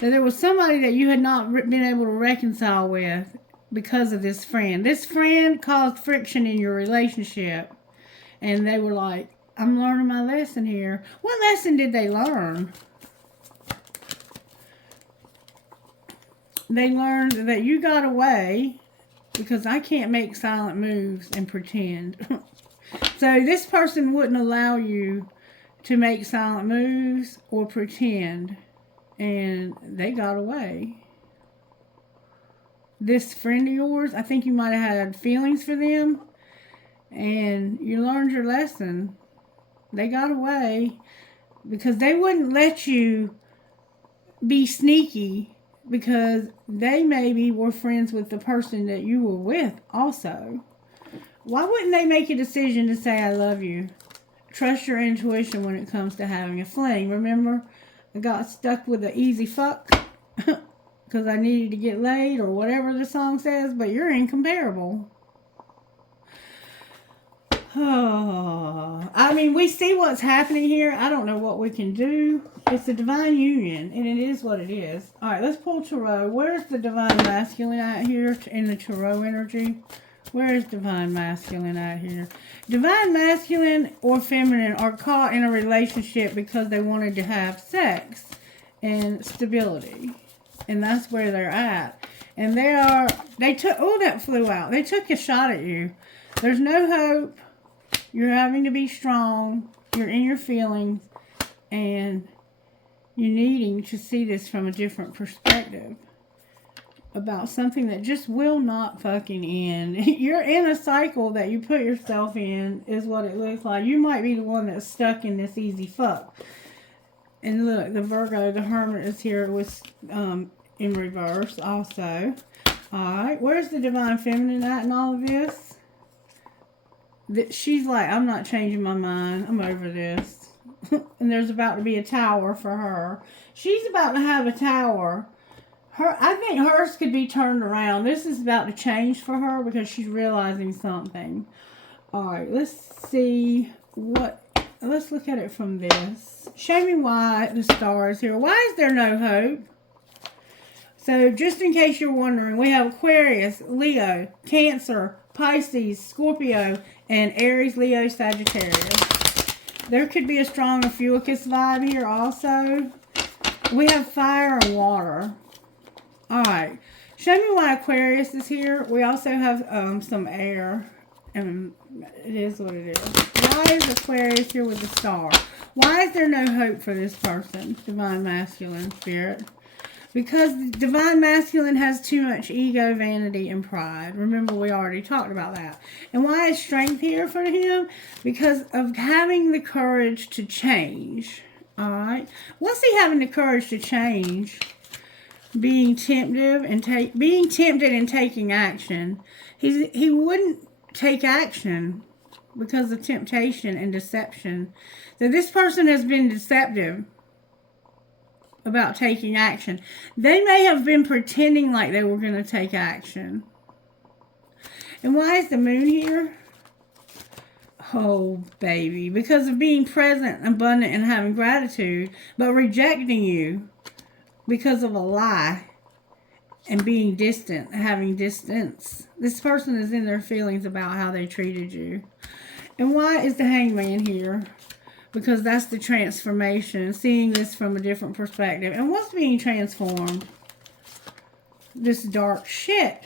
So there was somebody that you had not been able to reconcile with because of this friend. This friend caused friction in your relationship. And they were like, I'm learning my lesson here. What lesson did they learn? They learned that you got away because I can't make silent moves and pretend. So this person wouldn't allow you to make silent moves or pretend. And they got away. This friend of yours, I think you might have had feelings for them. And you learned your lesson. They got away because they wouldn't let you be sneaky because they maybe were friends with the person that you were with also. Why wouldn't they make a decision to say I love you? Trust your intuition when it comes to having a fling. Remember, I got stuck with an easy fuck because I needed to get laid or whatever the song says, but you're incomparable. Oh, I mean, we see what's happening here. I don't know what we can do. It's a divine union, and it is what it is. All right, let's pull Tarot. Where's the divine masculine at here in the Tarot energy? Where is divine masculine at here? Divine masculine or feminine are caught in a relationship because they wanted to have sex and stability. And that's where they're at. And they took, oh, that flew out. They took a shot at you. There's no hope. You're having to be strong. You're in your feelings. And you're needing to see this from a different perspective. About something that just will not fucking end. You're in a cycle that you put yourself in, is what it looks like. You might be the one that's stuck in this easy fuck. And look, the Virgo, the Hermit is here with in reverse also. Alright, where's the divine feminine at in all of this? She's like, I'm not changing my mind. I'm over this. And there's about to be a tower for her. She's about to have a tower. I think hers could be turned around. This is about to change for her because she's realizing something. Alright, let's see what... Let's look at it from this. Show me why the star is here. Why is there no hope? So, just in case you're wondering, we have Aquarius, Leo, Cancer, Pisces, Scorpio, and Aries, Leo, Sagittarius. There could be a strong Ophiuchus vibe here also. We have fire and water. Alright. Show me why Aquarius is here. We also have some air. And it is what it is. Why is Aquarius here with the star? Why is there no hope for this person? Divine masculine spirit. Because divine masculine has too much ego, vanity, and pride. Remember, we already talked about that. And why is strength here for him? Because of having the courage to change. Alright? What's he having the courage to change? Being tempted and taking action. He wouldn't take action because of temptation and deception. So this person has been deceptive about taking action. They may have been pretending like they were going to take action. And why is the moon here? Oh, baby. Because of being present, abundant, and having gratitude, but rejecting you because of a lie and being distant, having distance. This person is in their feelings about how they treated you. And why is the Hangman here? Because that's the transformation, seeing this from a different perspective. And what's being transformed? This dark shit.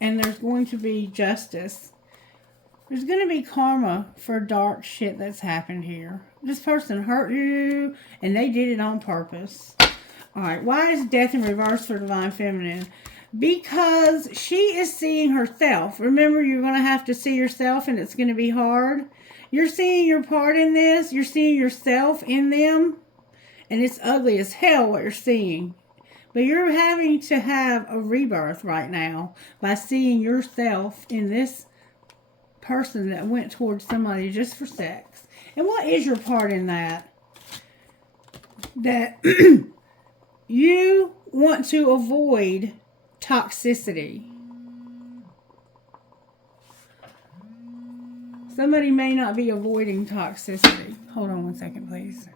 And there's going to be justice. There's going to be karma for dark shit that's happened here. This person hurt you, and they did it on purpose. Alright, why is death in reverse for Divine Feminine? Because she is seeing herself. Remember, you're going to have to see yourself, and it's going to be hard. You're seeing your part in this. You're seeing yourself in them. And it's ugly as hell what you're seeing. But you're having to have a rebirth right now by seeing yourself in this person that went towards somebody just for sex. And what is your part in that? That you want to avoid toxicity. Somebody may not be avoiding toxicity. Hold on 1 second, please.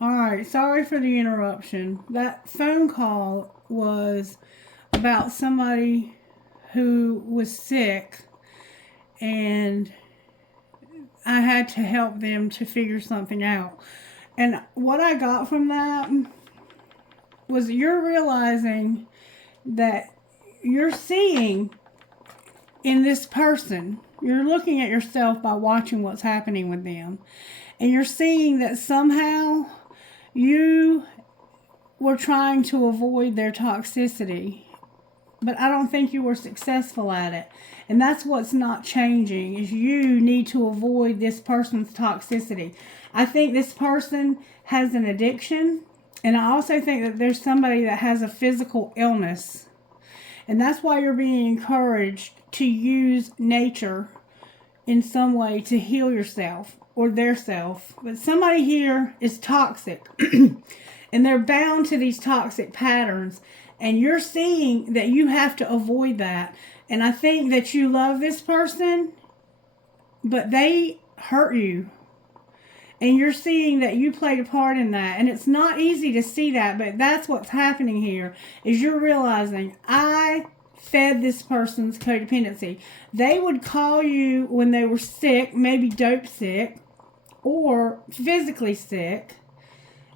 Alright, sorry for the interruption. That phone call was about somebody who was sick, and I had to help them to figure something out. And what I got from that was you're realizing that you're seeing in this person, you're looking at yourself by watching what's happening with them, and you're seeing that somehow you were trying to avoid their toxicity, but I don't think you were successful at it. And that's what's not changing, is you need to avoid this person's toxicity. I think this person has an addiction, and I also think that there's somebody that has a physical illness. And that's why you're being encouraged to use nature in some way to heal yourself or their self. But somebody here is toxic and they're bound to these toxic patterns, and you're seeing that you have to avoid that. And I think that you love this person, but they hurt you. And you're seeing that you played a part in that. And it's not easy to see that, but that's what's happening here, is you're realizing, I fed this person's codependency. They would call you when they were sick, maybe dope sick, or physically sick.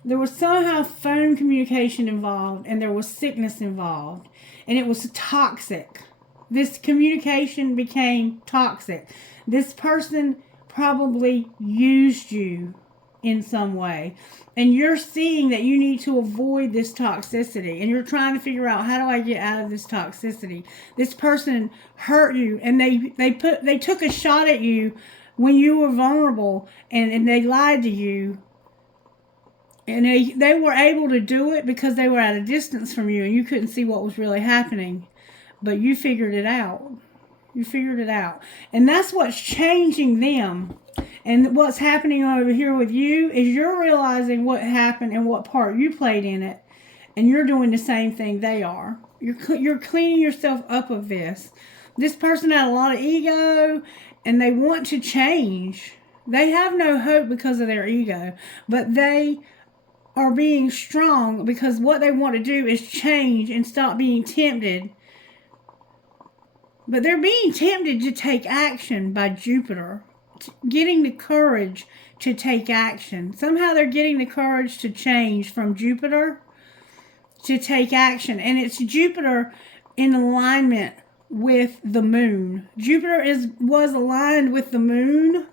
There was somehow phone communication involved, and there was sickness involved. And it was toxic. This communication became toxic. This person probably used you in some way. And you're seeing that you need to avoid this toxicity. And you're trying to figure out, how do I get out of this toxicity? This person hurt you, and they took a shot at you when you were vulnerable, and they lied to you. And they were able to do it because they were at a distance from you, and you couldn't see what was really happening. But you figured it out. You figured it out. And that's what's changing them. And what's happening over here with you is you're realizing what happened and what part you played in it. And you're doing the same thing they are. You're cleaning yourself up of this. This person had a lot of ego, and they want to change. They have no hope because of their ego. But they are being strong because what they want to do is change and stop being tempted. But they're being tempted to take action by Jupiter, getting the courage to take action. Somehow they're getting the courage to change from Jupiter to take action. And it's Jupiter in alignment with the moon. Jupiter was aligned with the moon,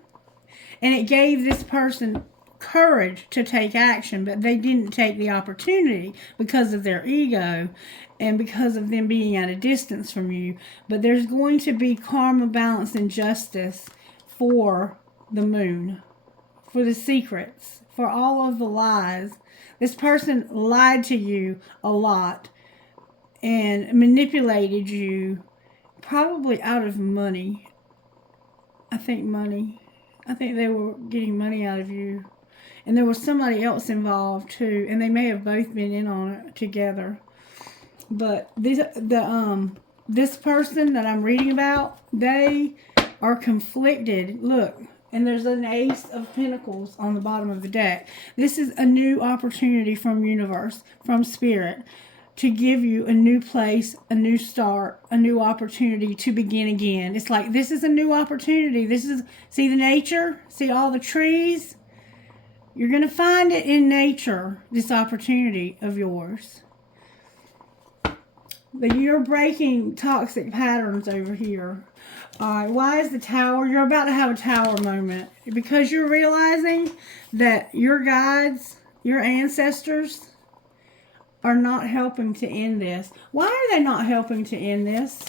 and it gave this person courage to take action, but they didn't take the opportunity because of their ego and because of them being at a distance from you. But there's going to be karma, balance, and justice for the moon, for the secrets, for all of the lies. This person lied to you a lot and manipulated you, probably out of money. I think money. I think they were getting money out of you. And there was somebody else involved too, and they may have both been in on it together. But this person that I'm reading about, they are conflicted. Look, And there's an Ace of Pentacles on the bottom of the deck. This is a new opportunity from universe, from spirit, to give you a new place, a new start, a new opportunity to begin again. It's like, this is a new opportunity. This is, see the nature? See all the trees? You're going to find it in nature, this opportunity of yours. But you're breaking toxic patterns over here. All right, why is the Tower? You're about to have a Tower moment. Because you're realizing that your guides, your ancestors, are not helping to end this. Why are they not helping to end this?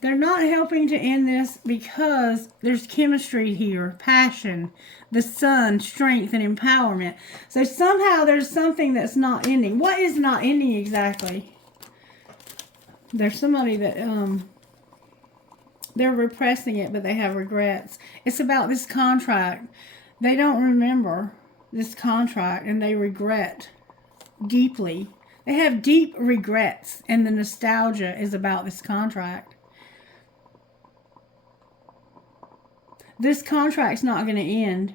They're not helping to end this because there's chemistry here, passion, the sun, strength, and empowerment. So somehow there's something that's not ending. What is not ending exactly? There's somebody that, they're repressing it, but they have regrets. It's about this contract. They don't remember this contract, and they regret deeply. They have deep regrets, and the nostalgia is about this contract. This contract's not going to end.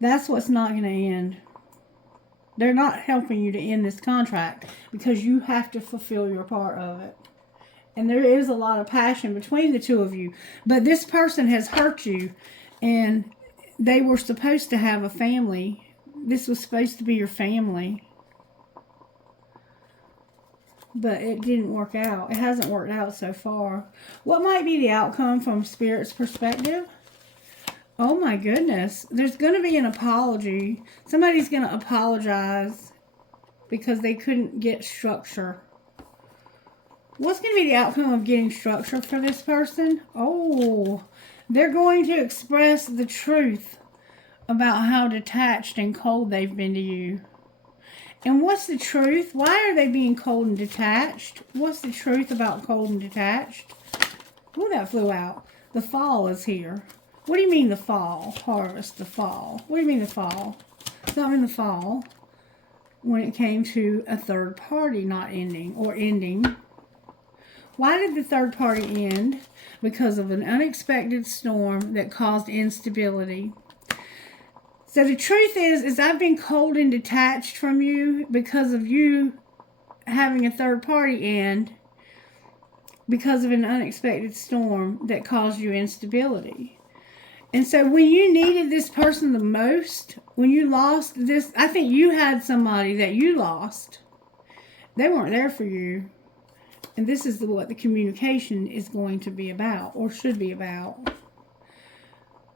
That's what's not going to end. They're not helping you to end this contract because you have to fulfill your part of it. And there is a lot of passion between the two of you. But this person has hurt you, and they were supposed to have a family. This was supposed to be your family. But it didn't work out. It hasn't worked out so far. What might be the outcome from Spirit's perspective? Oh my goodness. There's going to be an apology. Somebody's going to apologize because they couldn't get structure. What's going to be the outcome of getting structure for this person? Oh, they're going to express the truth about how detached and cold they've been to you. And what's the truth? Why are they being cold and detached? What's the truth about cold and detached? Oh, that flew out. The fall is here. What do you mean the fall? Harvest, the fall. What do you mean the fall? Something in the fall when it came to a third party not ending or ending. Why did the third party end? Because of an unexpected storm that caused instability. So the truth is I've been cold and detached from you because of you having a third party end because of an unexpected storm that caused you instability. And so when you needed this person the most, when you lost this, I think you had somebody that you lost. They weren't there for you. And this is what the communication is going to be about, or should be about.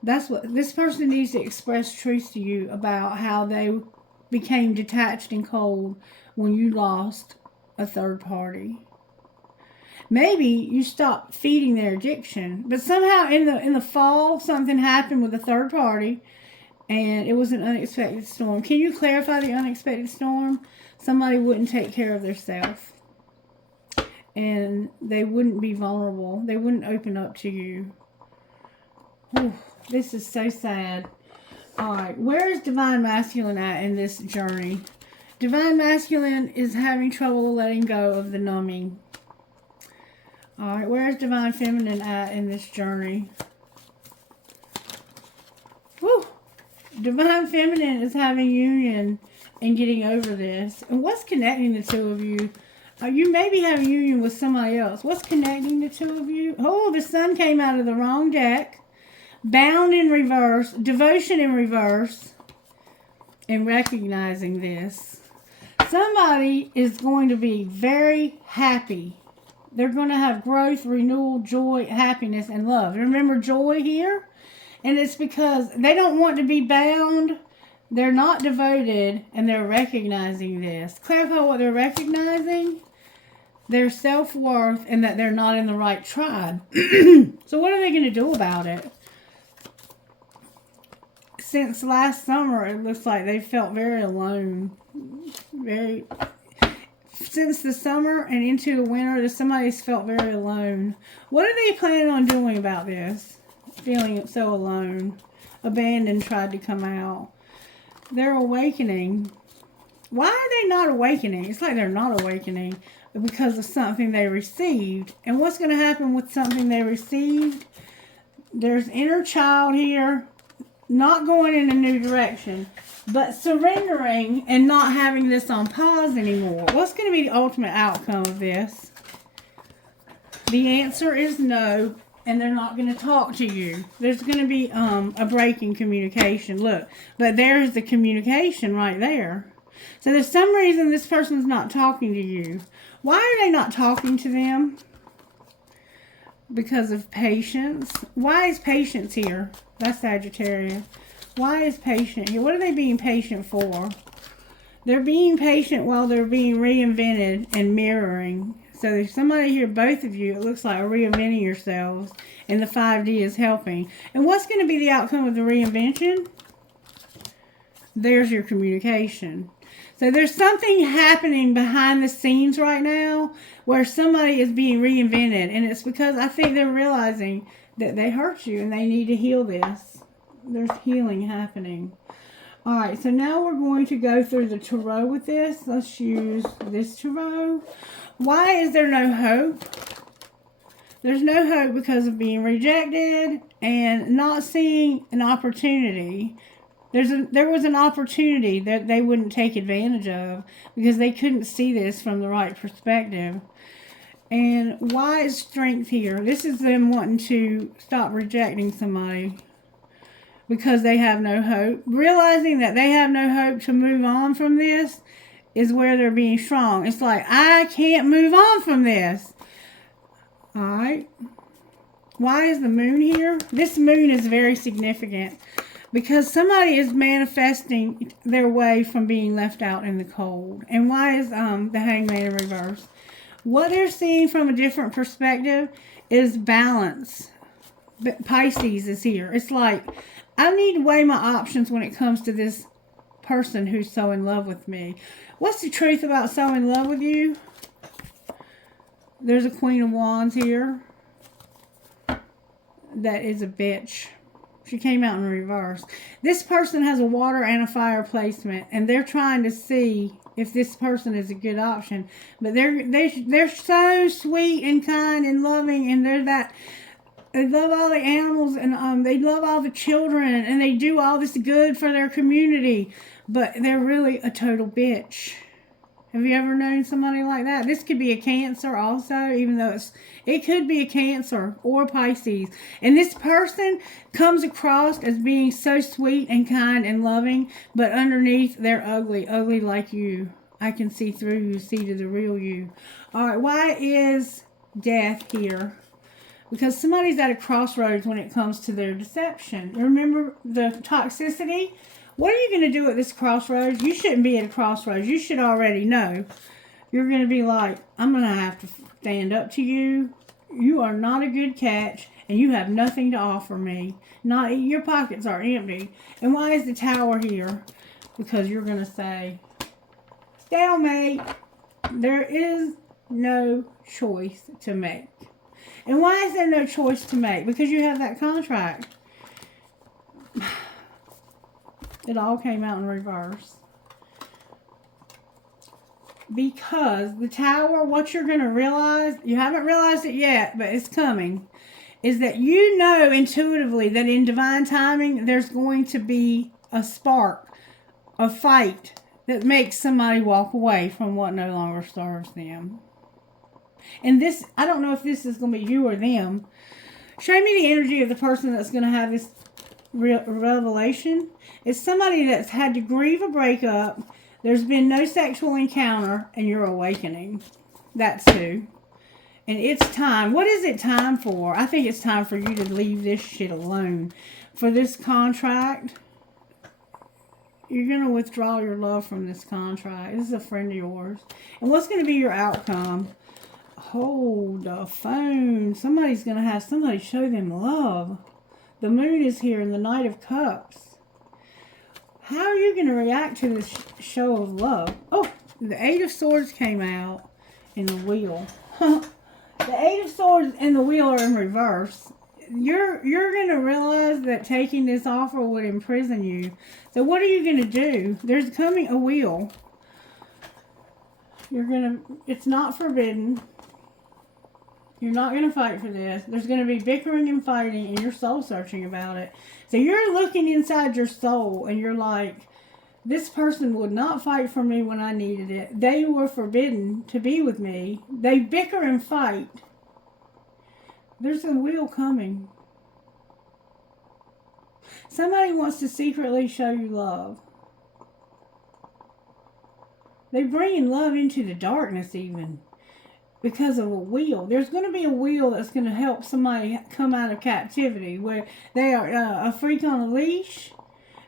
That's what this person needs to express truth to you about how they became detached and cold when you lost a third party. Maybe you stopped feeding their addiction, but somehow in the fall something happened with a third party, and it was an unexpected storm. Can you clarify the unexpected storm? Somebody wouldn't take care of themselves, and they wouldn't be vulnerable. They wouldn't open up to you. Whew, this is so sad. All right, where is Divine Masculine at in this journey? Divine Masculine is having trouble letting go of the numbing. All right, where's Divine Feminine at in this journey? Woo! Divine Feminine is having union and getting over this. And what's connecting the two of you? You may be having union with somebody else. What's connecting the two of you? Oh, the Sun came out of the wrong deck. Bound in reverse. Devotion in reverse. And recognizing this. Somebody is going to be very happy. They're going to have growth, renewal, joy, happiness, and love. Remember joy here? And it's because they don't want to be bound. They're not devoted, and they're recognizing this. Clarify what they're recognizing. Their self-worth and that they're not in the right tribe. So what are they going to do about it? Since last summer, it looks like they felt very alone. Since the summer and into the winter, somebody's felt very alone. What are they planning on doing about this? Feeling so alone. Abandoned tried to come out. They're awakening. Why are they not awakening? It's like they're not awakening because of something they received. And what's going to happen with something they received? There's inner child here, not going in a new direction, but surrendering and not having this on pause anymore. What's going to be the ultimate outcome of this? The answer is no, and they're not going to talk to you. There's going to be a break in communication. Look, but there's the communication right there. So there's some reason this person's not talking to you. Why are they not talking to them? Because of patience. Why is patience here? That's Sagittarius. Why is patient here? What are they being patient for? They're being patient while they're being reinvented and mirroring. So there's somebody here, both of you, it looks like, are reinventing yourselves, and the 5D is helping. And what's going to be the outcome of the reinvention? There's your communication. So there's something happening behind the scenes right now where somebody is being reinvented. And it's because I think they're realizing that they hurt you and they need to heal this. There's healing happening. All right, so now we're going to go through the tarot with this. Let's use this tarot. Why is there no hope? There's no hope because of being rejected and not seeing an opportunity. There was an opportunity that they wouldn't take advantage of because they couldn't see this from the right perspective. And why is strength here? This is them wanting to stop rejecting somebody because they have no hope. Realizing that they have no hope to move on from this is where they're being strong. It's like, I can't move on from this. All right. Why is the moon here? This moon is very significant because somebody is manifesting their way from being left out in the cold. And why is the Hangman in reverse? What they're seeing from a different perspective is balance. Pisces is here. It's like, I need to weigh my options when it comes to this person who's so in love with me. What's the truth about so in love with you? There's a Queen of Wands here. That is a bitch. She came out in reverse. This person has a water and a fire placement, and they're trying to see if this person is a good option. But they're so sweet and kind and loving, and they love all the animals, and they love all the children, and they do all this good for their community. But they're really a total bitch. Have you ever known somebody like that? This could be a Cancer also, even though it could be a Cancer or a Pisces. And this person comes across as being so sweet and kind and loving, but underneath they're ugly like you. I can see through you, see to the real you. All right, why is death here? Because somebody's at a crossroads when it comes to their deception. Remember the toxicity? What are you going to do at this crossroads? You shouldn't be at a crossroads. You should already know. You're going to be like, I'm going to have to stand up to you. You are not a good catch, and you have nothing to offer me. Your pockets are empty. And why is the Tower here? Because you're going to say, stalemate. There is no choice to make. And why is there no choice to make? Because you have that contract. It all came out in reverse. Because the Tower, what you're going to realize, you haven't realized it yet, but it's coming, is that you know intuitively that in divine timing, there's going to be a spark, a fight that makes somebody walk away from what no longer serves them. And this, I don't know if this is going to be you or them. Show me the energy of the person that's going to have this revelation. It's somebody that's had to grieve a breakup. There's been no sexual encounter, and you're awakening. That's who. And it's time. What is it time for? I think it's time for you to leave this shit alone. For this contract, you're going to withdraw your love from this contract. This is a friend of yours. And what's going to be your outcome? Hold the phone. Somebody's going to have somebody show them love. The moon is here in the Knight of Cups. How are you going to react to this show of love? Oh, the Eight of Swords came out in the wheel. The Eight of Swords and the wheel are in reverse. You're going to realize that taking this offer would imprison you. So what are you going to do? There's coming a wheel. It's not forbidden. You're not going to fight for this. There's going to be bickering and fighting, and you're soul searching about it. So you're looking inside your soul, and you're like, this person would not fight for me when I needed it. They were forbidden to be with me. They bicker and fight. There's a wheel coming. Somebody wants to secretly show you love. They're bringing love into the darkness even because of a wheel. There's going to be a wheel that's going to help somebody come out of captivity where they are a freak on a leash.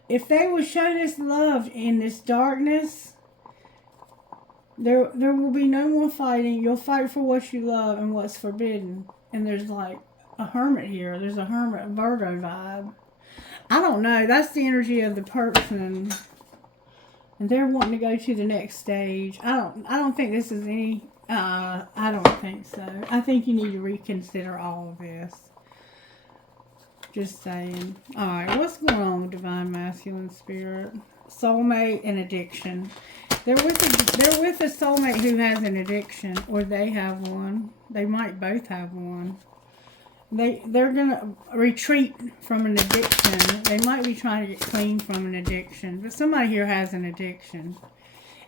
If they will show this love in this darkness, there will be no more fighting. You'll fight for what you love and what's forbidden. And there's like a hermit here. There's a hermit Virgo vibe. I don't know. That's the energy of the person. And they're wanting to go to the next stage. I don't think this is any, I don't think so. I think you need to reconsider all of this. Just saying. Alright, what's going on with Divine Masculine Spirit? Soulmate and addiction. They're with a soulmate who has an addiction, or they have one. They might both have one. They're going to retreat from an addiction. They might be trying to get clean from an addiction. But somebody here has an addiction.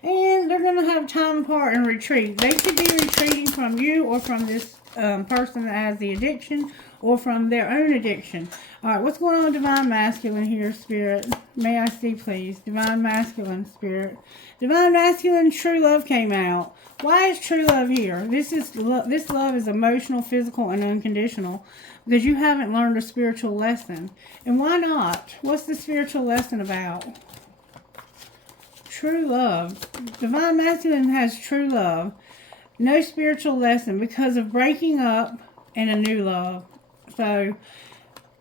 And they're going to have time apart and retreat. They could be retreating from you or from this person that has the addiction or from their own addiction. Alright, what's going on with Divine Masculine here, Spirit? May I see, please? Divine Masculine, Spirit. Divine Masculine, true love came out. Why is true love here? This love is emotional, physical, and unconditional because you haven't learned a spiritual lesson. And why not? What's the spiritual lesson about? True love. Divine Masculine has true love. No spiritual lesson because of breaking up and a new love. So,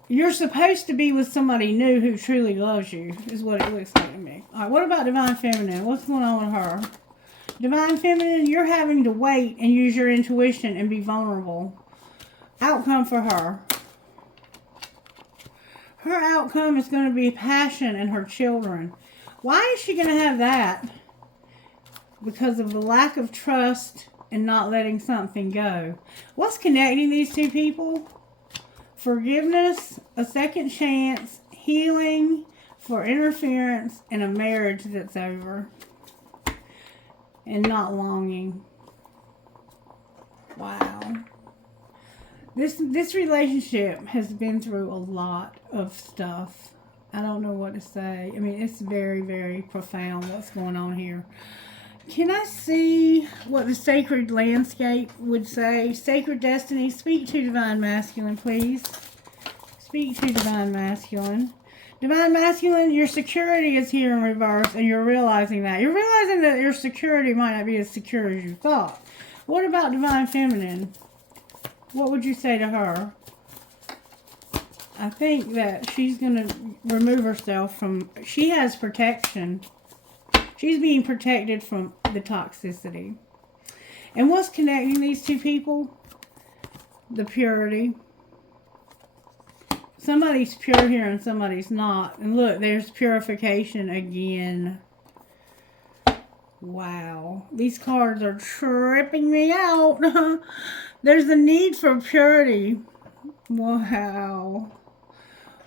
you're supposed to be with somebody new who truly loves you, is what it looks like to me. Alright, what about Divine Feminine? What's going on with her? Divine Feminine, you're having to wait and use your intuition and be vulnerable. Outcome for her. Her outcome is going to be passion and her children. Why is she going to have that? Because of the lack of trust and not letting something go. What's connecting these two people? Forgiveness, a second chance, healing for interference, and a marriage that's over. And not longing. Wow. This relationship has been through a lot of stuff. I don't know what to say. I mean, it's very, very profound what's going on here. Can I see what the sacred landscape would say? Sacred destiny, speak to Divine Masculine, please. Speak to Divine Masculine. Divine Masculine, your security is here in reverse, and you're realizing that. You're realizing that your security might not be as secure as you thought. What about Divine Feminine? What would you say to her? I think that she's going to remove herself from... She has protection. She's being protected from the toxicity. And what's connecting these two people? The purity. Somebody's pure here and somebody's not. And look, there's purification again. Wow. These cards are tripping me out. There's a need for purity. Wow.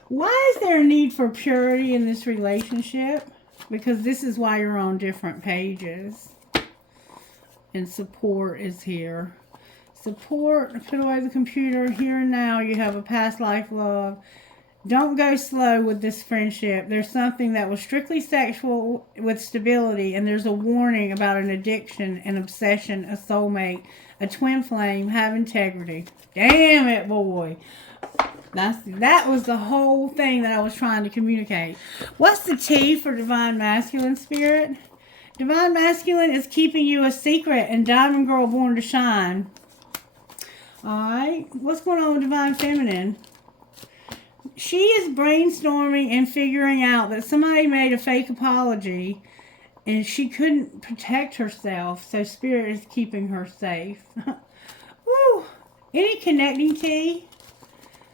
Why is there a need for purity in this relationship? Because this is why you're on different pages. And support is here. Support, put away the computer. Here and now, you have a past life love. Don't go slow with this friendship. There's something that was strictly sexual with stability, and there's a warning about an addiction, an obsession, a soulmate, a twin flame, have integrity. Damn it, boy. That was the whole thing that I was trying to communicate. What's the T for Divine Masculine, Spirit? Divine Masculine is keeping you a secret, and Diamond Girl born to shine. Alright, what's going on with Divine Feminine? She is brainstorming and figuring out that somebody made a fake apology and she couldn't protect herself, so Spirit is keeping her safe. Woo! Any connecting key?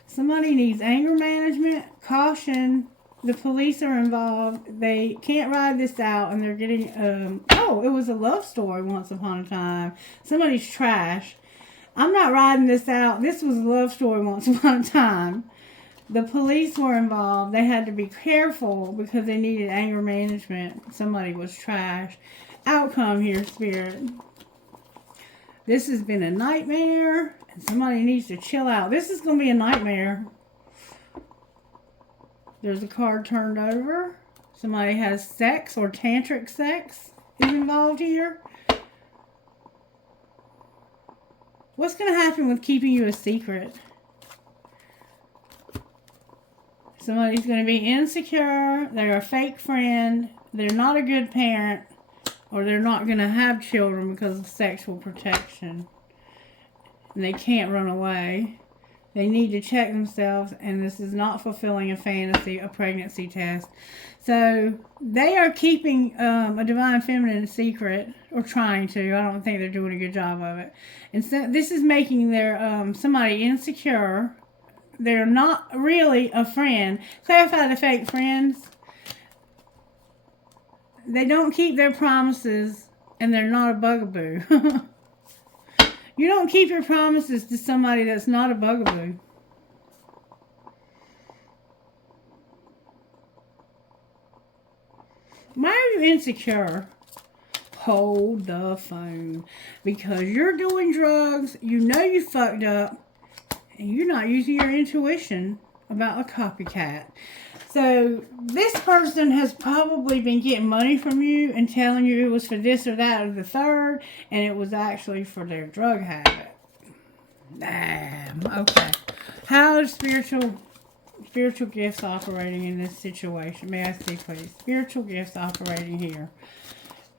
Somebody needs anger management, caution. The police are involved. They can't ride this out, and they're getting... oh, it was a love story once upon a time. Somebody's trash. I'm not riding this out. This was a love story once upon a time. The police were involved. They had to be careful because they needed anger management. Somebody was trash. Outcome here, Spirit. This has been a nightmare, and somebody needs to chill out. This is going to be a nightmare. There's a card turned over. Somebody has sex or tantric sex is involved here. What's going to happen with keeping you a secret? Somebody's going to be insecure. They're a fake friend. They're not a good parent. Or they're not going to have children because of sexual protection. And they can't run away. They need to check themselves. And this is not fulfilling a fantasy, a pregnancy test. So they are keeping a divine feminine secret. Or trying to. I don't think they're doing a good job of it. And so this is making their somebody insecure. They're not really a friend. Clarify the fake friends. They don't keep their promises, and they're not a bugaboo. You don't keep your promises to somebody that's not a bugaboo. Why are you insecure? Hold the phone. Because you're doing drugs, you know you fucked up, and you're not using your intuition about a copycat. So this person has probably been getting money from you and telling you it was for this or that or the third, and it was actually for their drug habit. Damn. Okay. How are spiritual gifts operating in this situation? May I see, please? Spiritual gifts operating here.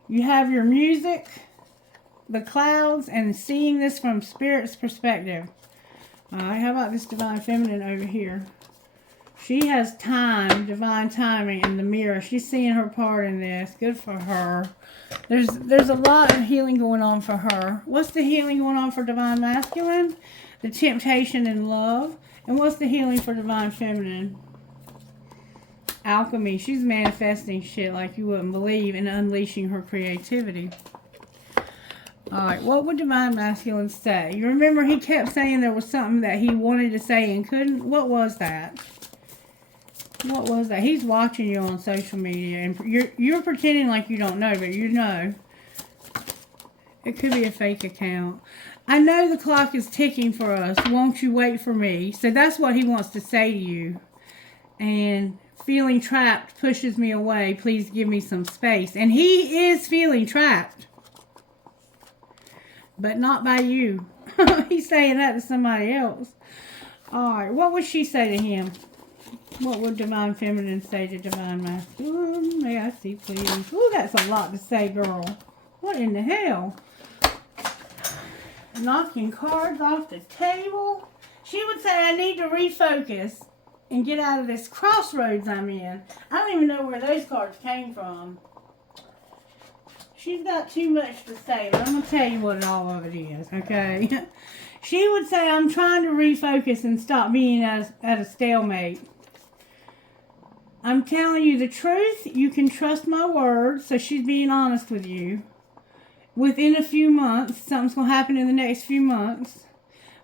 You have your music, the clouds, and seeing this from Spirit's perspective. Alright, how about this divine feminine over here? She has time, divine timing in the mirror. She's seeing her part in this. Good for her. There's a lot of healing going on for her. What's the healing going on for divine masculine? The temptation and love. And what's the healing for divine feminine? Alchemy. She's manifesting shit like you wouldn't believe and unleashing her creativity. Alright, what would divine masculine say? You remember he kept saying there was something that he wanted to say and couldn't? What was that? What was that? He's watching you on social media, and you're pretending like you don't know, but you know. It could be a fake account. I know the clock is ticking for us. Won't you wait for me? So that's what he wants to say to you. And feeling trapped pushes me away. Please give me some space. And he is feeling trapped. But not by you. He's saying that to somebody else. Alright, what would she say to him? What would divine feminine say to divine masculine? May I see, please? Ooh, that's a lot to say, girl. What in the hell? Knocking cards off the table. She would say, I need to refocus and get out of this crossroads I'm in. I don't even know where those cards came from. She's got too much to say, but I'm going to tell you what all of it is, okay? She would say, I'm trying to refocus and stop being at a stalemate. I'm telling you the truth. You can trust my word. So she's being honest with you. Within a few months, something's going to happen in the next few months.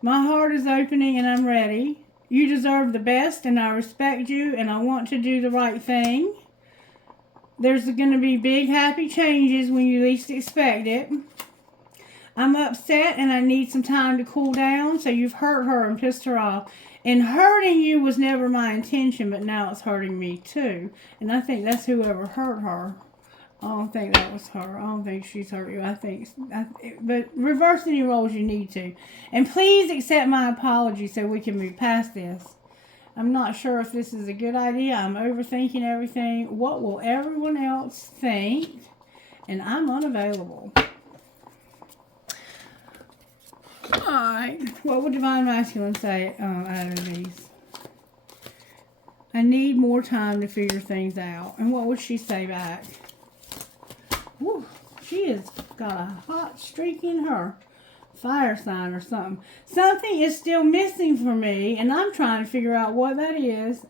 My heart is opening and I'm ready. You deserve the best and I respect you and I want to do the right thing. There's going to be big happy changes when you least expect it. I'm upset and I need some time to cool down. So you've hurt her and pissed her off. And hurting you was never my intention, but now it's hurting me too. And I think that's whoever hurt her. I don't think that was her. I don't think she's hurt you. But reverse any roles you need to. And please accept my apology so we can move past this. I'm not sure if this is a good idea. I'm overthinking everything. What will everyone else think? And I'm unavailable. Alright, what would divine masculine say out of these? I need more time to figure things out. And what would she say back? Woo, she has got a hot streak in her. Fire sign or something. Something is still missing for me, and I'm trying to figure out what that is.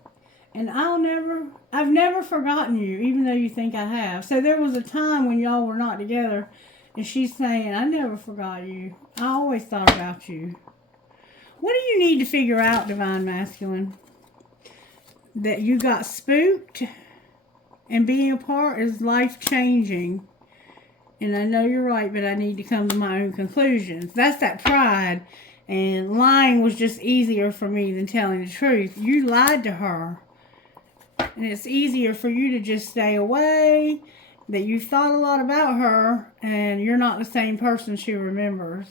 And I've never forgotten you, even though you think I have. So there was a time when y'all were not together, And she's saying, I never forgot you. I always thought about you. What do you need to figure out, Divine Masculine? That you got spooked, and being apart is life-changing. And I know you're right, but I need to come to my own conclusions. That's that pride. And lying was just easier for me than telling the truth. You lied to her. And it's easier for you to just stay away. That you've thought a lot about her, and you're not the same person she remembers.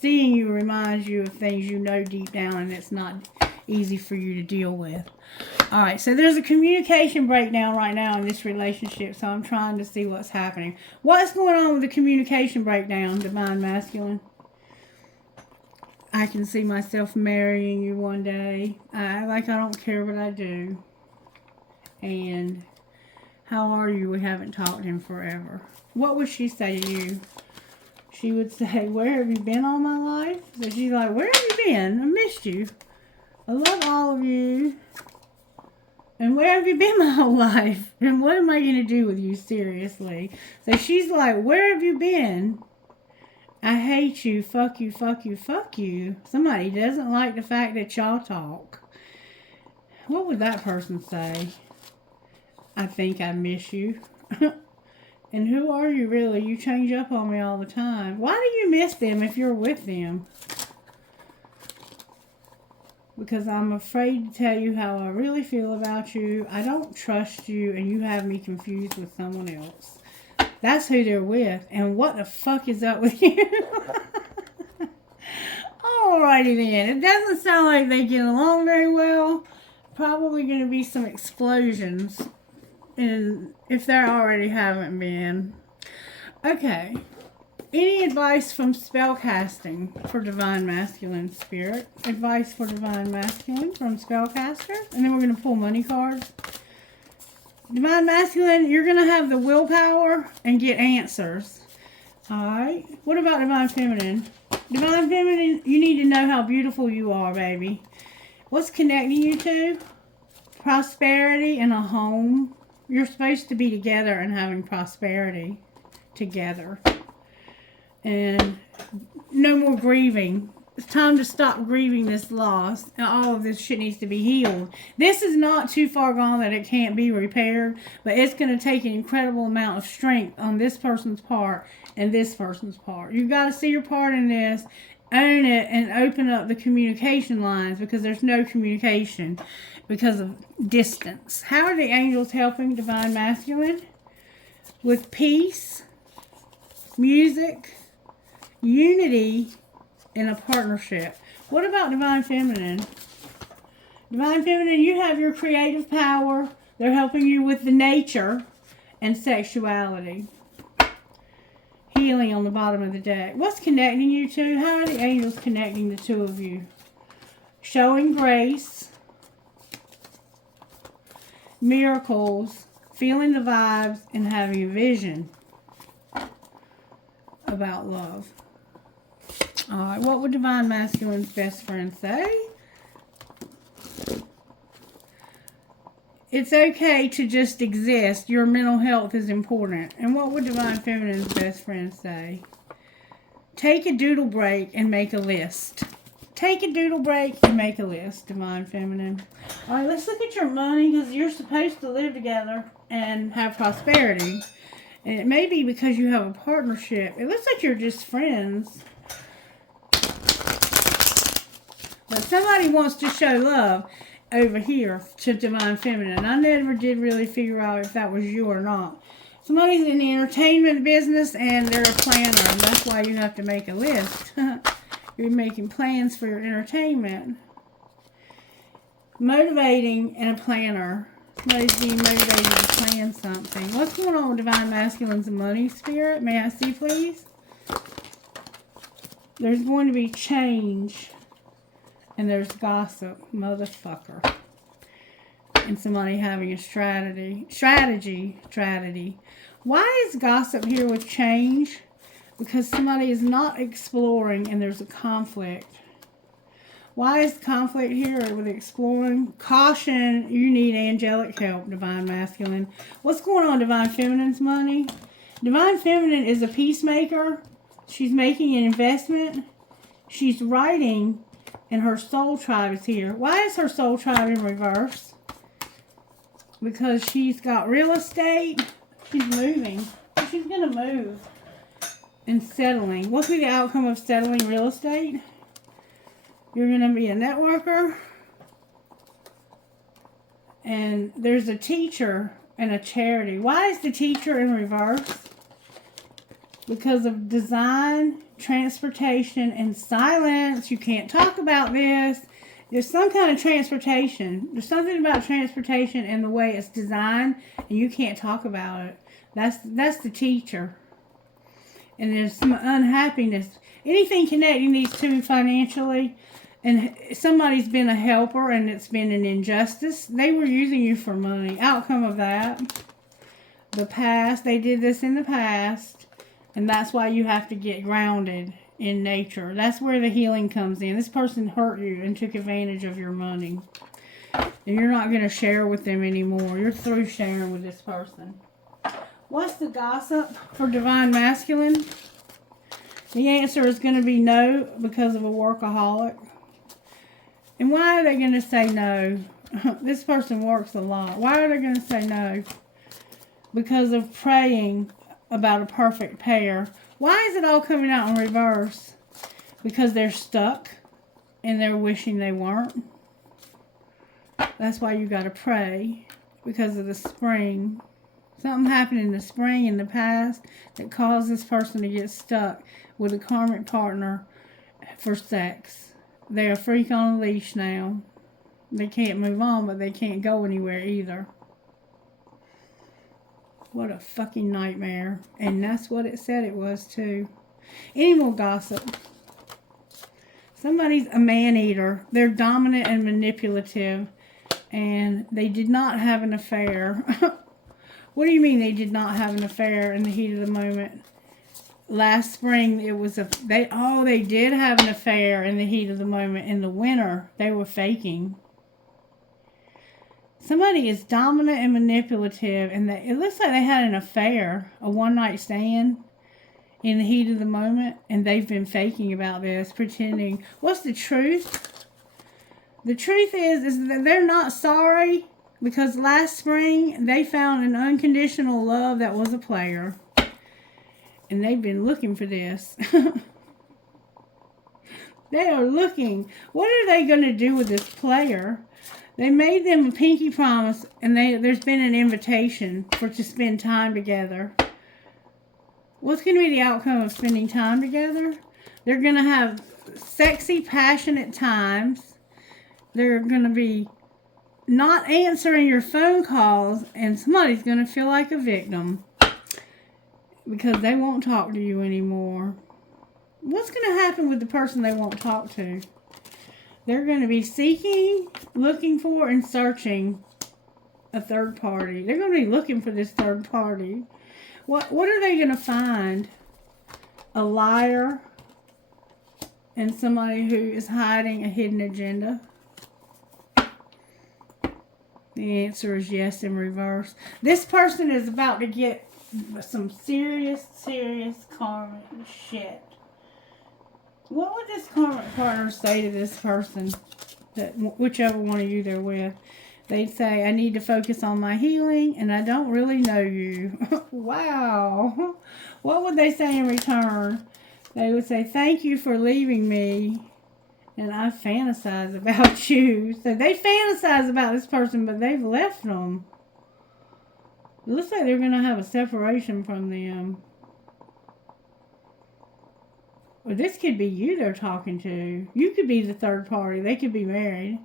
Seeing you reminds you of things you know deep down, and it's not easy for you to deal with. Alright, so there's a communication breakdown right now in this relationship, so I'm trying to see what's happening. What's going on with the communication breakdown, Divine Masculine? I can see myself marrying you one day. I don't care what I do. And how are you? We haven't talked in forever. What would she say to you? She would say, where have you been all my life? So she's like, where have you been? I missed you. I love all of you. And where have you been my whole life? And what am I going to do with you, seriously? So she's like, where have you been? I hate you. Fuck you, fuck you, fuck you. Somebody doesn't like the fact that y'all talk. What would that person say? I think I miss you. And who are you really? You change up on me all the time. Why do you miss them if you're with them? Because I'm afraid to tell you how I really feel about you. I don't trust you, and you have me confused with someone else. That's who they're with. And what the fuck is up with you? Alrighty then. It doesn't sound like they get along very well. Probably going to be some explosions. And if there already haven't been. Okay. Any advice from spellcasting for Divine Masculine Spirit? Advice for Divine Masculine from Spellcaster. And then we're going to pull money cards. Divine Masculine, you're going to have the willpower and get answers. Alright. What about Divine Feminine? Divine Feminine, you need to know how beautiful you are, baby. What's connecting you to? Prosperity and a home. You're supposed to be together and having prosperity together. And no more grieving. It's time to stop grieving this loss. And all of this shit needs to be healed. This is not too far gone that it can't be repaired. But it's going to take an incredible amount of strength on this person's part and this person's part. You've got to see your part in this. Own it and open up the communication lines. Because there's no communication. Because of distance. How are the angels helping Divine Masculine? With peace, music, unity, and a partnership. What about Divine Feminine? Divine Feminine, you have your creative power. They're helping you with the nature and sexuality. Healing on the bottom of the deck. What's connecting you two? How are the angels connecting the two of you? Showing grace. Miracles. Feeling the vibes and having a vision about love. Alright, what would Divine Masculine's best friend say? It's okay to just exist. Your mental health is important. And what would Divine Feminine's best friend say? Take a doodle break and make a list. Take a doodle break and make a list, Divine Feminine. Alright, let's look at your money, because you're supposed to live together and have prosperity. And it may be because you have a partnership. It looks like you're just friends. But somebody wants to show love over here to Divine Feminine. I never did really figure out if that was you or not. Somebody's in the entertainment business and they're a planner. And that's why you have to make a list. You're making plans for your entertainment. Motivating and a planner. Somebody's being motivated to plan something. What's going on with Divine Masculine's money spirit? May I see, please? There's going to be change. And there's gossip. Motherfucker. And somebody having a strategy. Why is gossip here with change? Because somebody is not exploring and there's a conflict. Why is conflict here with exploring? Caution, you need angelic help, Divine Masculine. What's going on, Divine Feminine's money? Divine Feminine is a peacemaker. She's making an investment. She's writing, and her soul tribe is here. Why is her soul tribe in reverse? Because she's got real estate. She's moving. She's going to move and settling. What's the outcome of settling real estate? You're going to be a networker. And there's a teacher and a charity. Why is the teacher in reverse? Because of design, transportation, and silence. You can't talk about this. There's some kind of transportation. There's something about transportation and the way it's designed, and you can't talk about it. That's the teacher. And there's some unhappiness. Anything connecting these two financially, and somebody's been a helper and it's been an injustice. They were using you for money. Outcome of that. The past. They did this in the past. And that's why you have to get grounded in nature. That's where the healing comes in. This person hurt you and took advantage of your money. And you're not going to share with them anymore. You're through sharing with this person. What's the gossip for Divine Masculine? The answer is going to be no, because of a workaholic. And why are they going to say no? This person works a lot. Why are they going to say no? Because of praying about a perfect pair. Why is it all coming out in reverse? Because they're stuck and they're wishing they weren't. That's why you got to pray, because of the spring. Something happened in the spring in the past that caused this person to get stuck with a karmic partner for sex. They're a freak on a leash now. They can't move on, but they can't go anywhere either. What a fucking nightmare. And that's what it said it was too. Any more gossip? Somebody's a man-eater. They're dominant and manipulative. And they did not have an affair. What do you mean they did not have an affair in the heat of the moment? Last spring, it was they did have an affair in the heat of the moment. In the winter, they were faking. Somebody is dominant and manipulative, and it looks like they had an affair, a one-night stand in the heat of the moment, and they've been faking about this, pretending. What's the truth? The truth is that they're not sorry, because last spring they found an unconditional love that was a player, and they've been looking for this. They are looking. What are they going to do with this player? They made them a pinky promise, and there's been an invitation to spend time together. What's going to be the outcome of spending time together? They're going to have sexy, passionate times. They're going to be not answering your phone calls, and somebody's going to feel like a victim because they won't talk to you anymore. What's going to happen with the person they won't talk to? They're going to be seeking, looking for, and searching a third party. They're going to be looking for this third party. What are they going to find? A liar and somebody who is hiding a hidden agenda? The answer is yes in reverse. This person is about to get some serious karmic shit. What would this karmic partner say to this person, that whichever one of you they're with? They'd say, I need to focus on my healing, and I don't really know you. Wow. What would they say in return? They would say, thank you for leaving me, and I fantasize about you. So they fantasize about this person, but they've left them. It looks like they're going to have a separation from them. Well, this could be you they're talking to. You could be the third party. They could be married.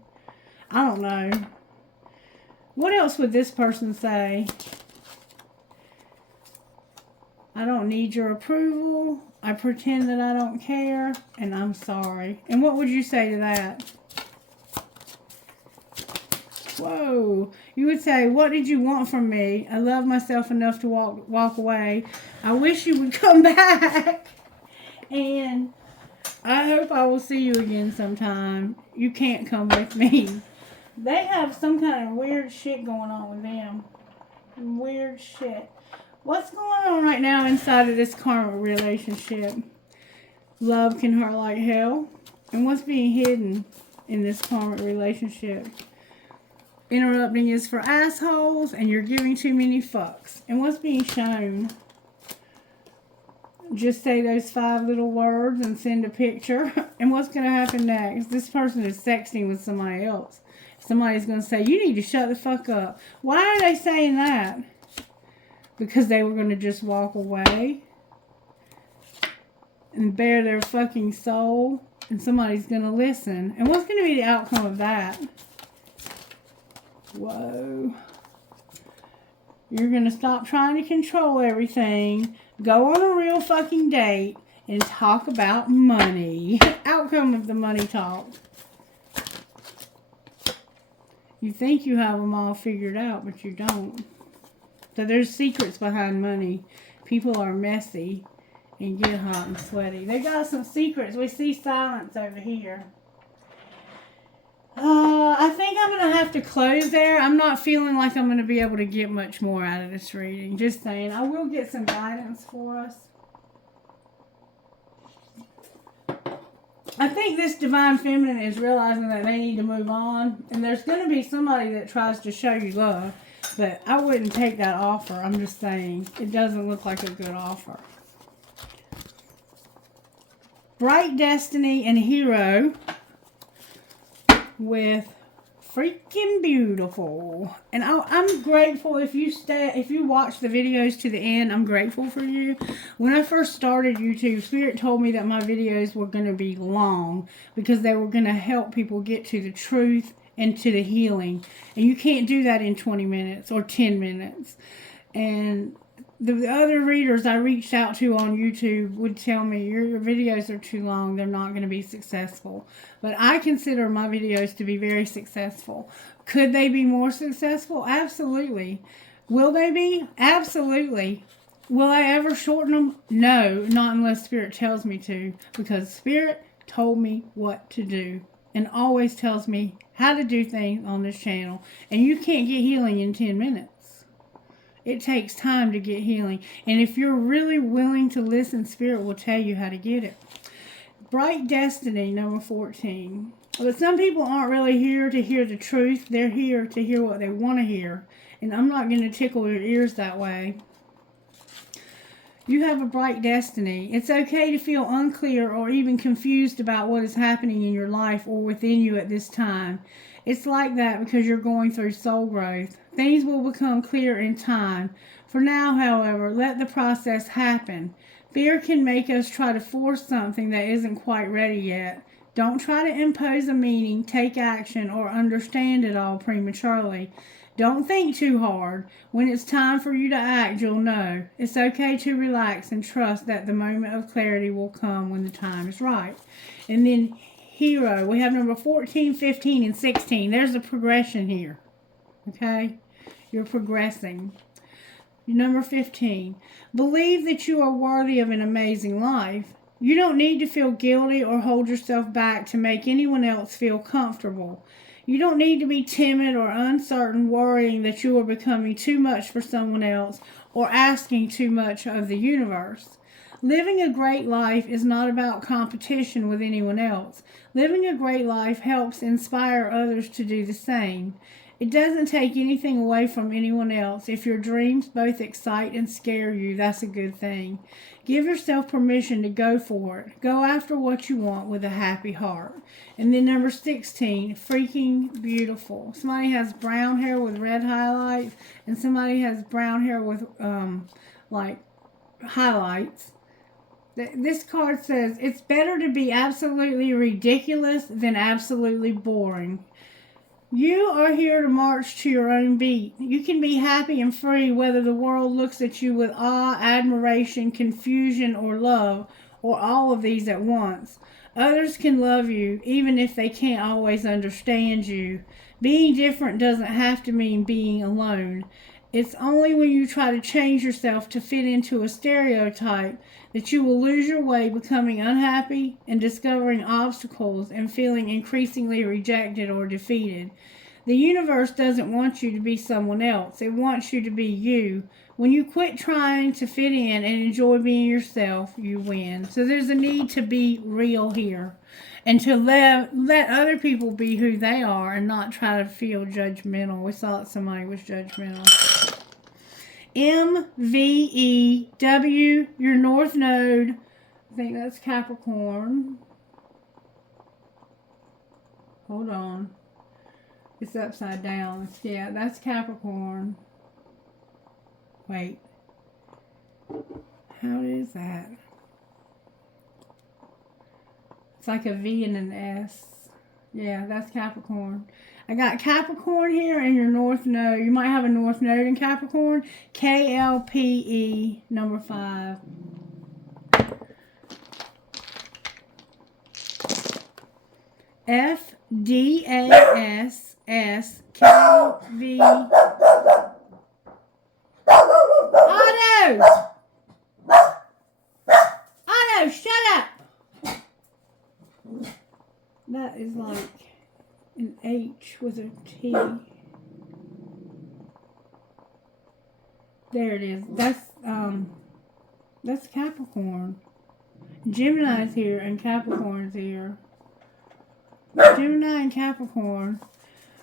I don't know. What else would this person say? I don't need your approval. I pretend that I don't care. And I'm sorry. And what would you say to that? Whoa. You would say, what did you want from me? I love myself enough to walk away. I wish you would come back. And I hope I will see you again sometime. You can't come with me. They have some kind of weird shit going on with them. Weird shit. What's going on right now inside of this karmic relationship? Love can hurt like hell. And what's being hidden in this karmic relationship? Interrupting is for assholes, and you're giving too many fucks. And what's being shown? Just say those 5 little words and send a picture. And what's going to happen next? This person is sexting with somebody else. Somebody's going to say, you need to shut the fuck up. Why are they saying that? Because they were going to just walk away and bare their fucking soul. And somebody's going to listen. And what's going to be the outcome of that? Whoa. You're going to stop trying to control everything. Go on a real fucking date and talk about money. Outcome of the money talk. You think you have them all figured out, but you don't. So there's secrets behind money. People are messy and get hot and sweaty. They got some secrets. We see silence over here. I think I'm going to have to close there. I'm not feeling like I'm going to be able to get much more out of this reading. Just saying. I will get some guidance for us. I think this divine feminine is realizing that they need to move on. And there's going to be somebody that tries to show you love. But I wouldn't take that offer. I'm just saying. It doesn't look like a good offer. Bright destiny and hero. With freaking beautiful. And I'm grateful if you watch the videos to the end. I'm grateful for you. When I first started YouTube, Spirit told me that my videos were going to be long because they were going to help people get to the truth and to the healing. And you can't do that in 20 minutes or 10 minutes. And the other readers I reached out to on YouTube would tell me, your videos are too long, they're not going to be successful. But I consider my videos to be very successful. Could they be more successful? Absolutely. Will they be? Absolutely. Will I ever shorten them? No, not unless Spirit tells me to. Because Spirit told me what to do. And always tells me how to do things on this channel. And you can't get healing in 10 minutes. It takes time to get healing. And if you're really willing to listen, Spirit will tell you how to get it. Bright destiny, number 14. But some people aren't really here to hear the truth. They're here to hear what they want to hear. And I'm not going to tickle your ears that way. You have a bright destiny. It's okay to feel unclear or even confused about what is happening in your life or within you at this time. It's like that because you're going through soul growth. Things will become clear in time. For now, however, let the process happen. Fear can make us try to force something that isn't quite ready yet. Don't try to impose a meaning, take action, or understand it all prematurely. Don't think too hard. When it's time for you to act, you'll know. It's okay to relax and trust that the moment of clarity will come when the time is right. And then hero, we have number 14, 15, and 16. There's a progression here. Okay? You're progressing. Number 15. Believe that you are worthy of an amazing life. You don't need to feel guilty or hold yourself back to make anyone else feel comfortable. You don't need to be timid or uncertain, worrying that you are becoming too much for someone else or asking too much of the universe. Living a great life is not about competition with anyone else. Living a great life helps inspire others to do the same. It doesn't take anything away from anyone else. If your dreams both excite and scare you, that's a good thing. Give yourself permission to go for it. Go after what you want with a happy heart. And then number 16, freaking beautiful. Somebody has brown hair with red highlights, and somebody has brown hair with like highlights. This card says, it's better to be absolutely ridiculous than absolutely boring. You are here to march to your own beat. You can be happy and free whether the world looks at you with awe, admiration, confusion, or love, or all of these at once. Others can love you, even if they can't always understand you. Being different doesn't have to mean being alone. It's only when you try to change yourself to fit into a stereotype that you will lose your way, becoming unhappy and discovering obstacles and feeling increasingly rejected or defeated. The universe doesn't want you to be someone else. It wants you to be you. When you quit trying to fit in and enjoy being yourself, you win. So there's a need to be real here and to let other people be who they are and not try to feel judgmental. We thought somebody was judgmental. MVEW, your North Node. I think that's Capricorn. Hold on. It's upside down. Yeah, that's Capricorn. Wait. How is that? It's like a V and an S. Yeah, that's Capricorn. I got Capricorn here and your North Node. You might have a North Node in Capricorn. KLPE, number 5. FDASSKV. Otto! Otto, shut up! That is like an H with a T. There it is. That's Capricorn. Gemini's here and Capricorn's here. Gemini and Capricorn.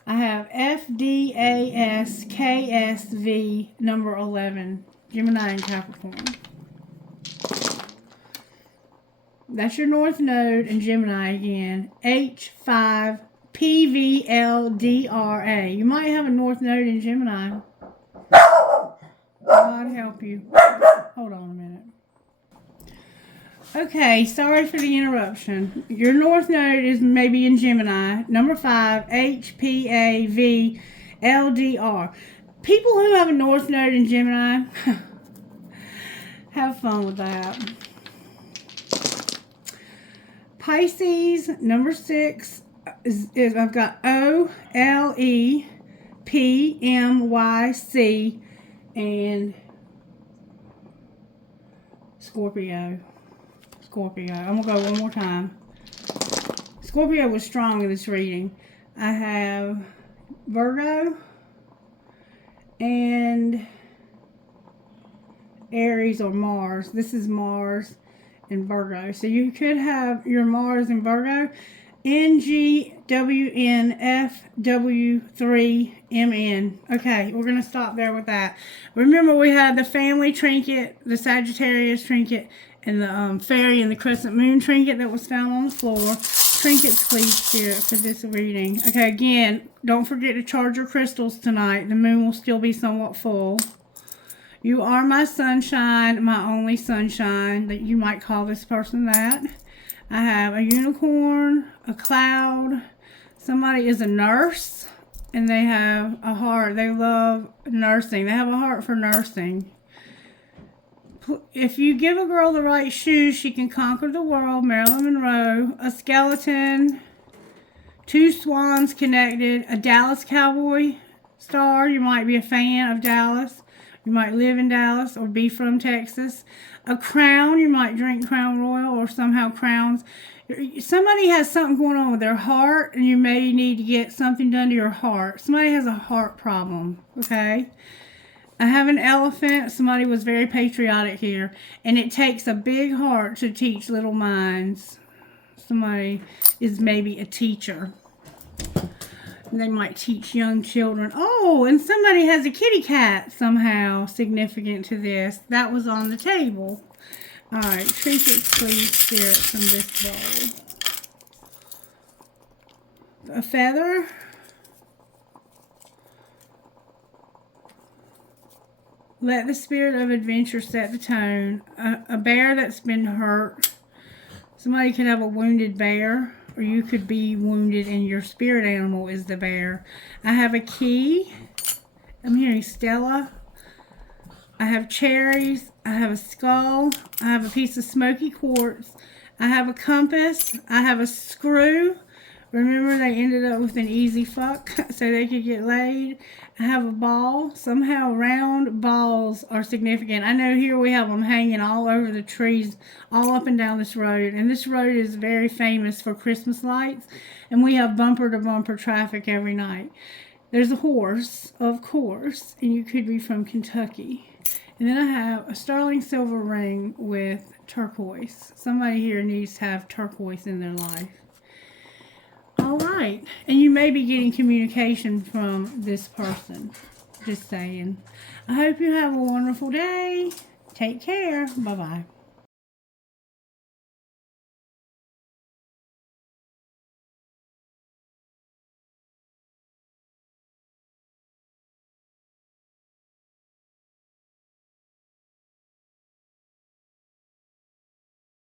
I have FDASKSV number 11. Gemini and Capricorn. That's your North Node and Gemini again. H5PVLDRA. You might have a North Node in Gemini. God help you. Hold on a minute. Okay, sorry for the interruption. Your North Node is maybe in Gemini. Number 5, HPAVLDR. People who have a North Node in Gemini, have fun with that. Pisces, number 6, is I've got OLEPMYC and Scorpio. I'm going to go one more time. Scorpio was strong in this reading. I have Virgo and Aries or Mars. This is Mars and Virgo. So you could have your Mars and Virgo. NGWNFW3MN. Okay, we're going to stop there with that. Remember, we had the family trinket, the Sagittarius trinket, and the fairy and the crescent moon trinket that was found on the floor. Trinkets, please, Spirit, for this reading. Okay, again, don't forget to charge your crystals tonight. The moon will still be somewhat full. You are my sunshine, my only sunshine. That you might call this person that. I have a unicorn, a cloud. Somebody is a nurse, and they have a heart. They love nursing. They have a heart for nursing. If you give a girl the right shoes, she can conquer the world. Marilyn Monroe. A skeleton. 2 swans connected. A Dallas Cowboy star. You might be a fan of Dallas. You might live in Dallas or be from Texas. A crown. You might drink Crown Royal or somehow crowns. Somebody has something going on with their heart, and you may need to get something done to your heart. Somebody has a heart problem, okay? I have an elephant. Somebody was very patriotic here. And it takes a big heart to teach little minds. Somebody is maybe a teacher. And they might teach young children. Oh, and somebody has a kitty cat somehow significant to this. That was on the table. All right, trinkets, please, Spirit, from this bowl. A feather. Let the spirit of adventure set the tone. A bear that's been hurt. Somebody could have a wounded bear, or you could be wounded and your spirit animal is the bear. I have a key. I'm hearing Stella. I have cherries. I have a skull. I have a piece of smoky quartz. I have a compass. I have a screw. Remember, they ended up with an easy fuck so they could get laid. I have a ball. Somehow round balls are significant. I know here we have them hanging all over the trees, all up and down this road. And this road is very famous for Christmas lights. And we have bumper-to-bumper traffic every night. There's a horse, of course, and you could be from Kentucky. And then I have a sterling silver ring with turquoise. Somebody here needs to have turquoise in their life. All right. And you may be getting communication from this person. Just saying. I hope you have a wonderful day. Take care. Bye-bye.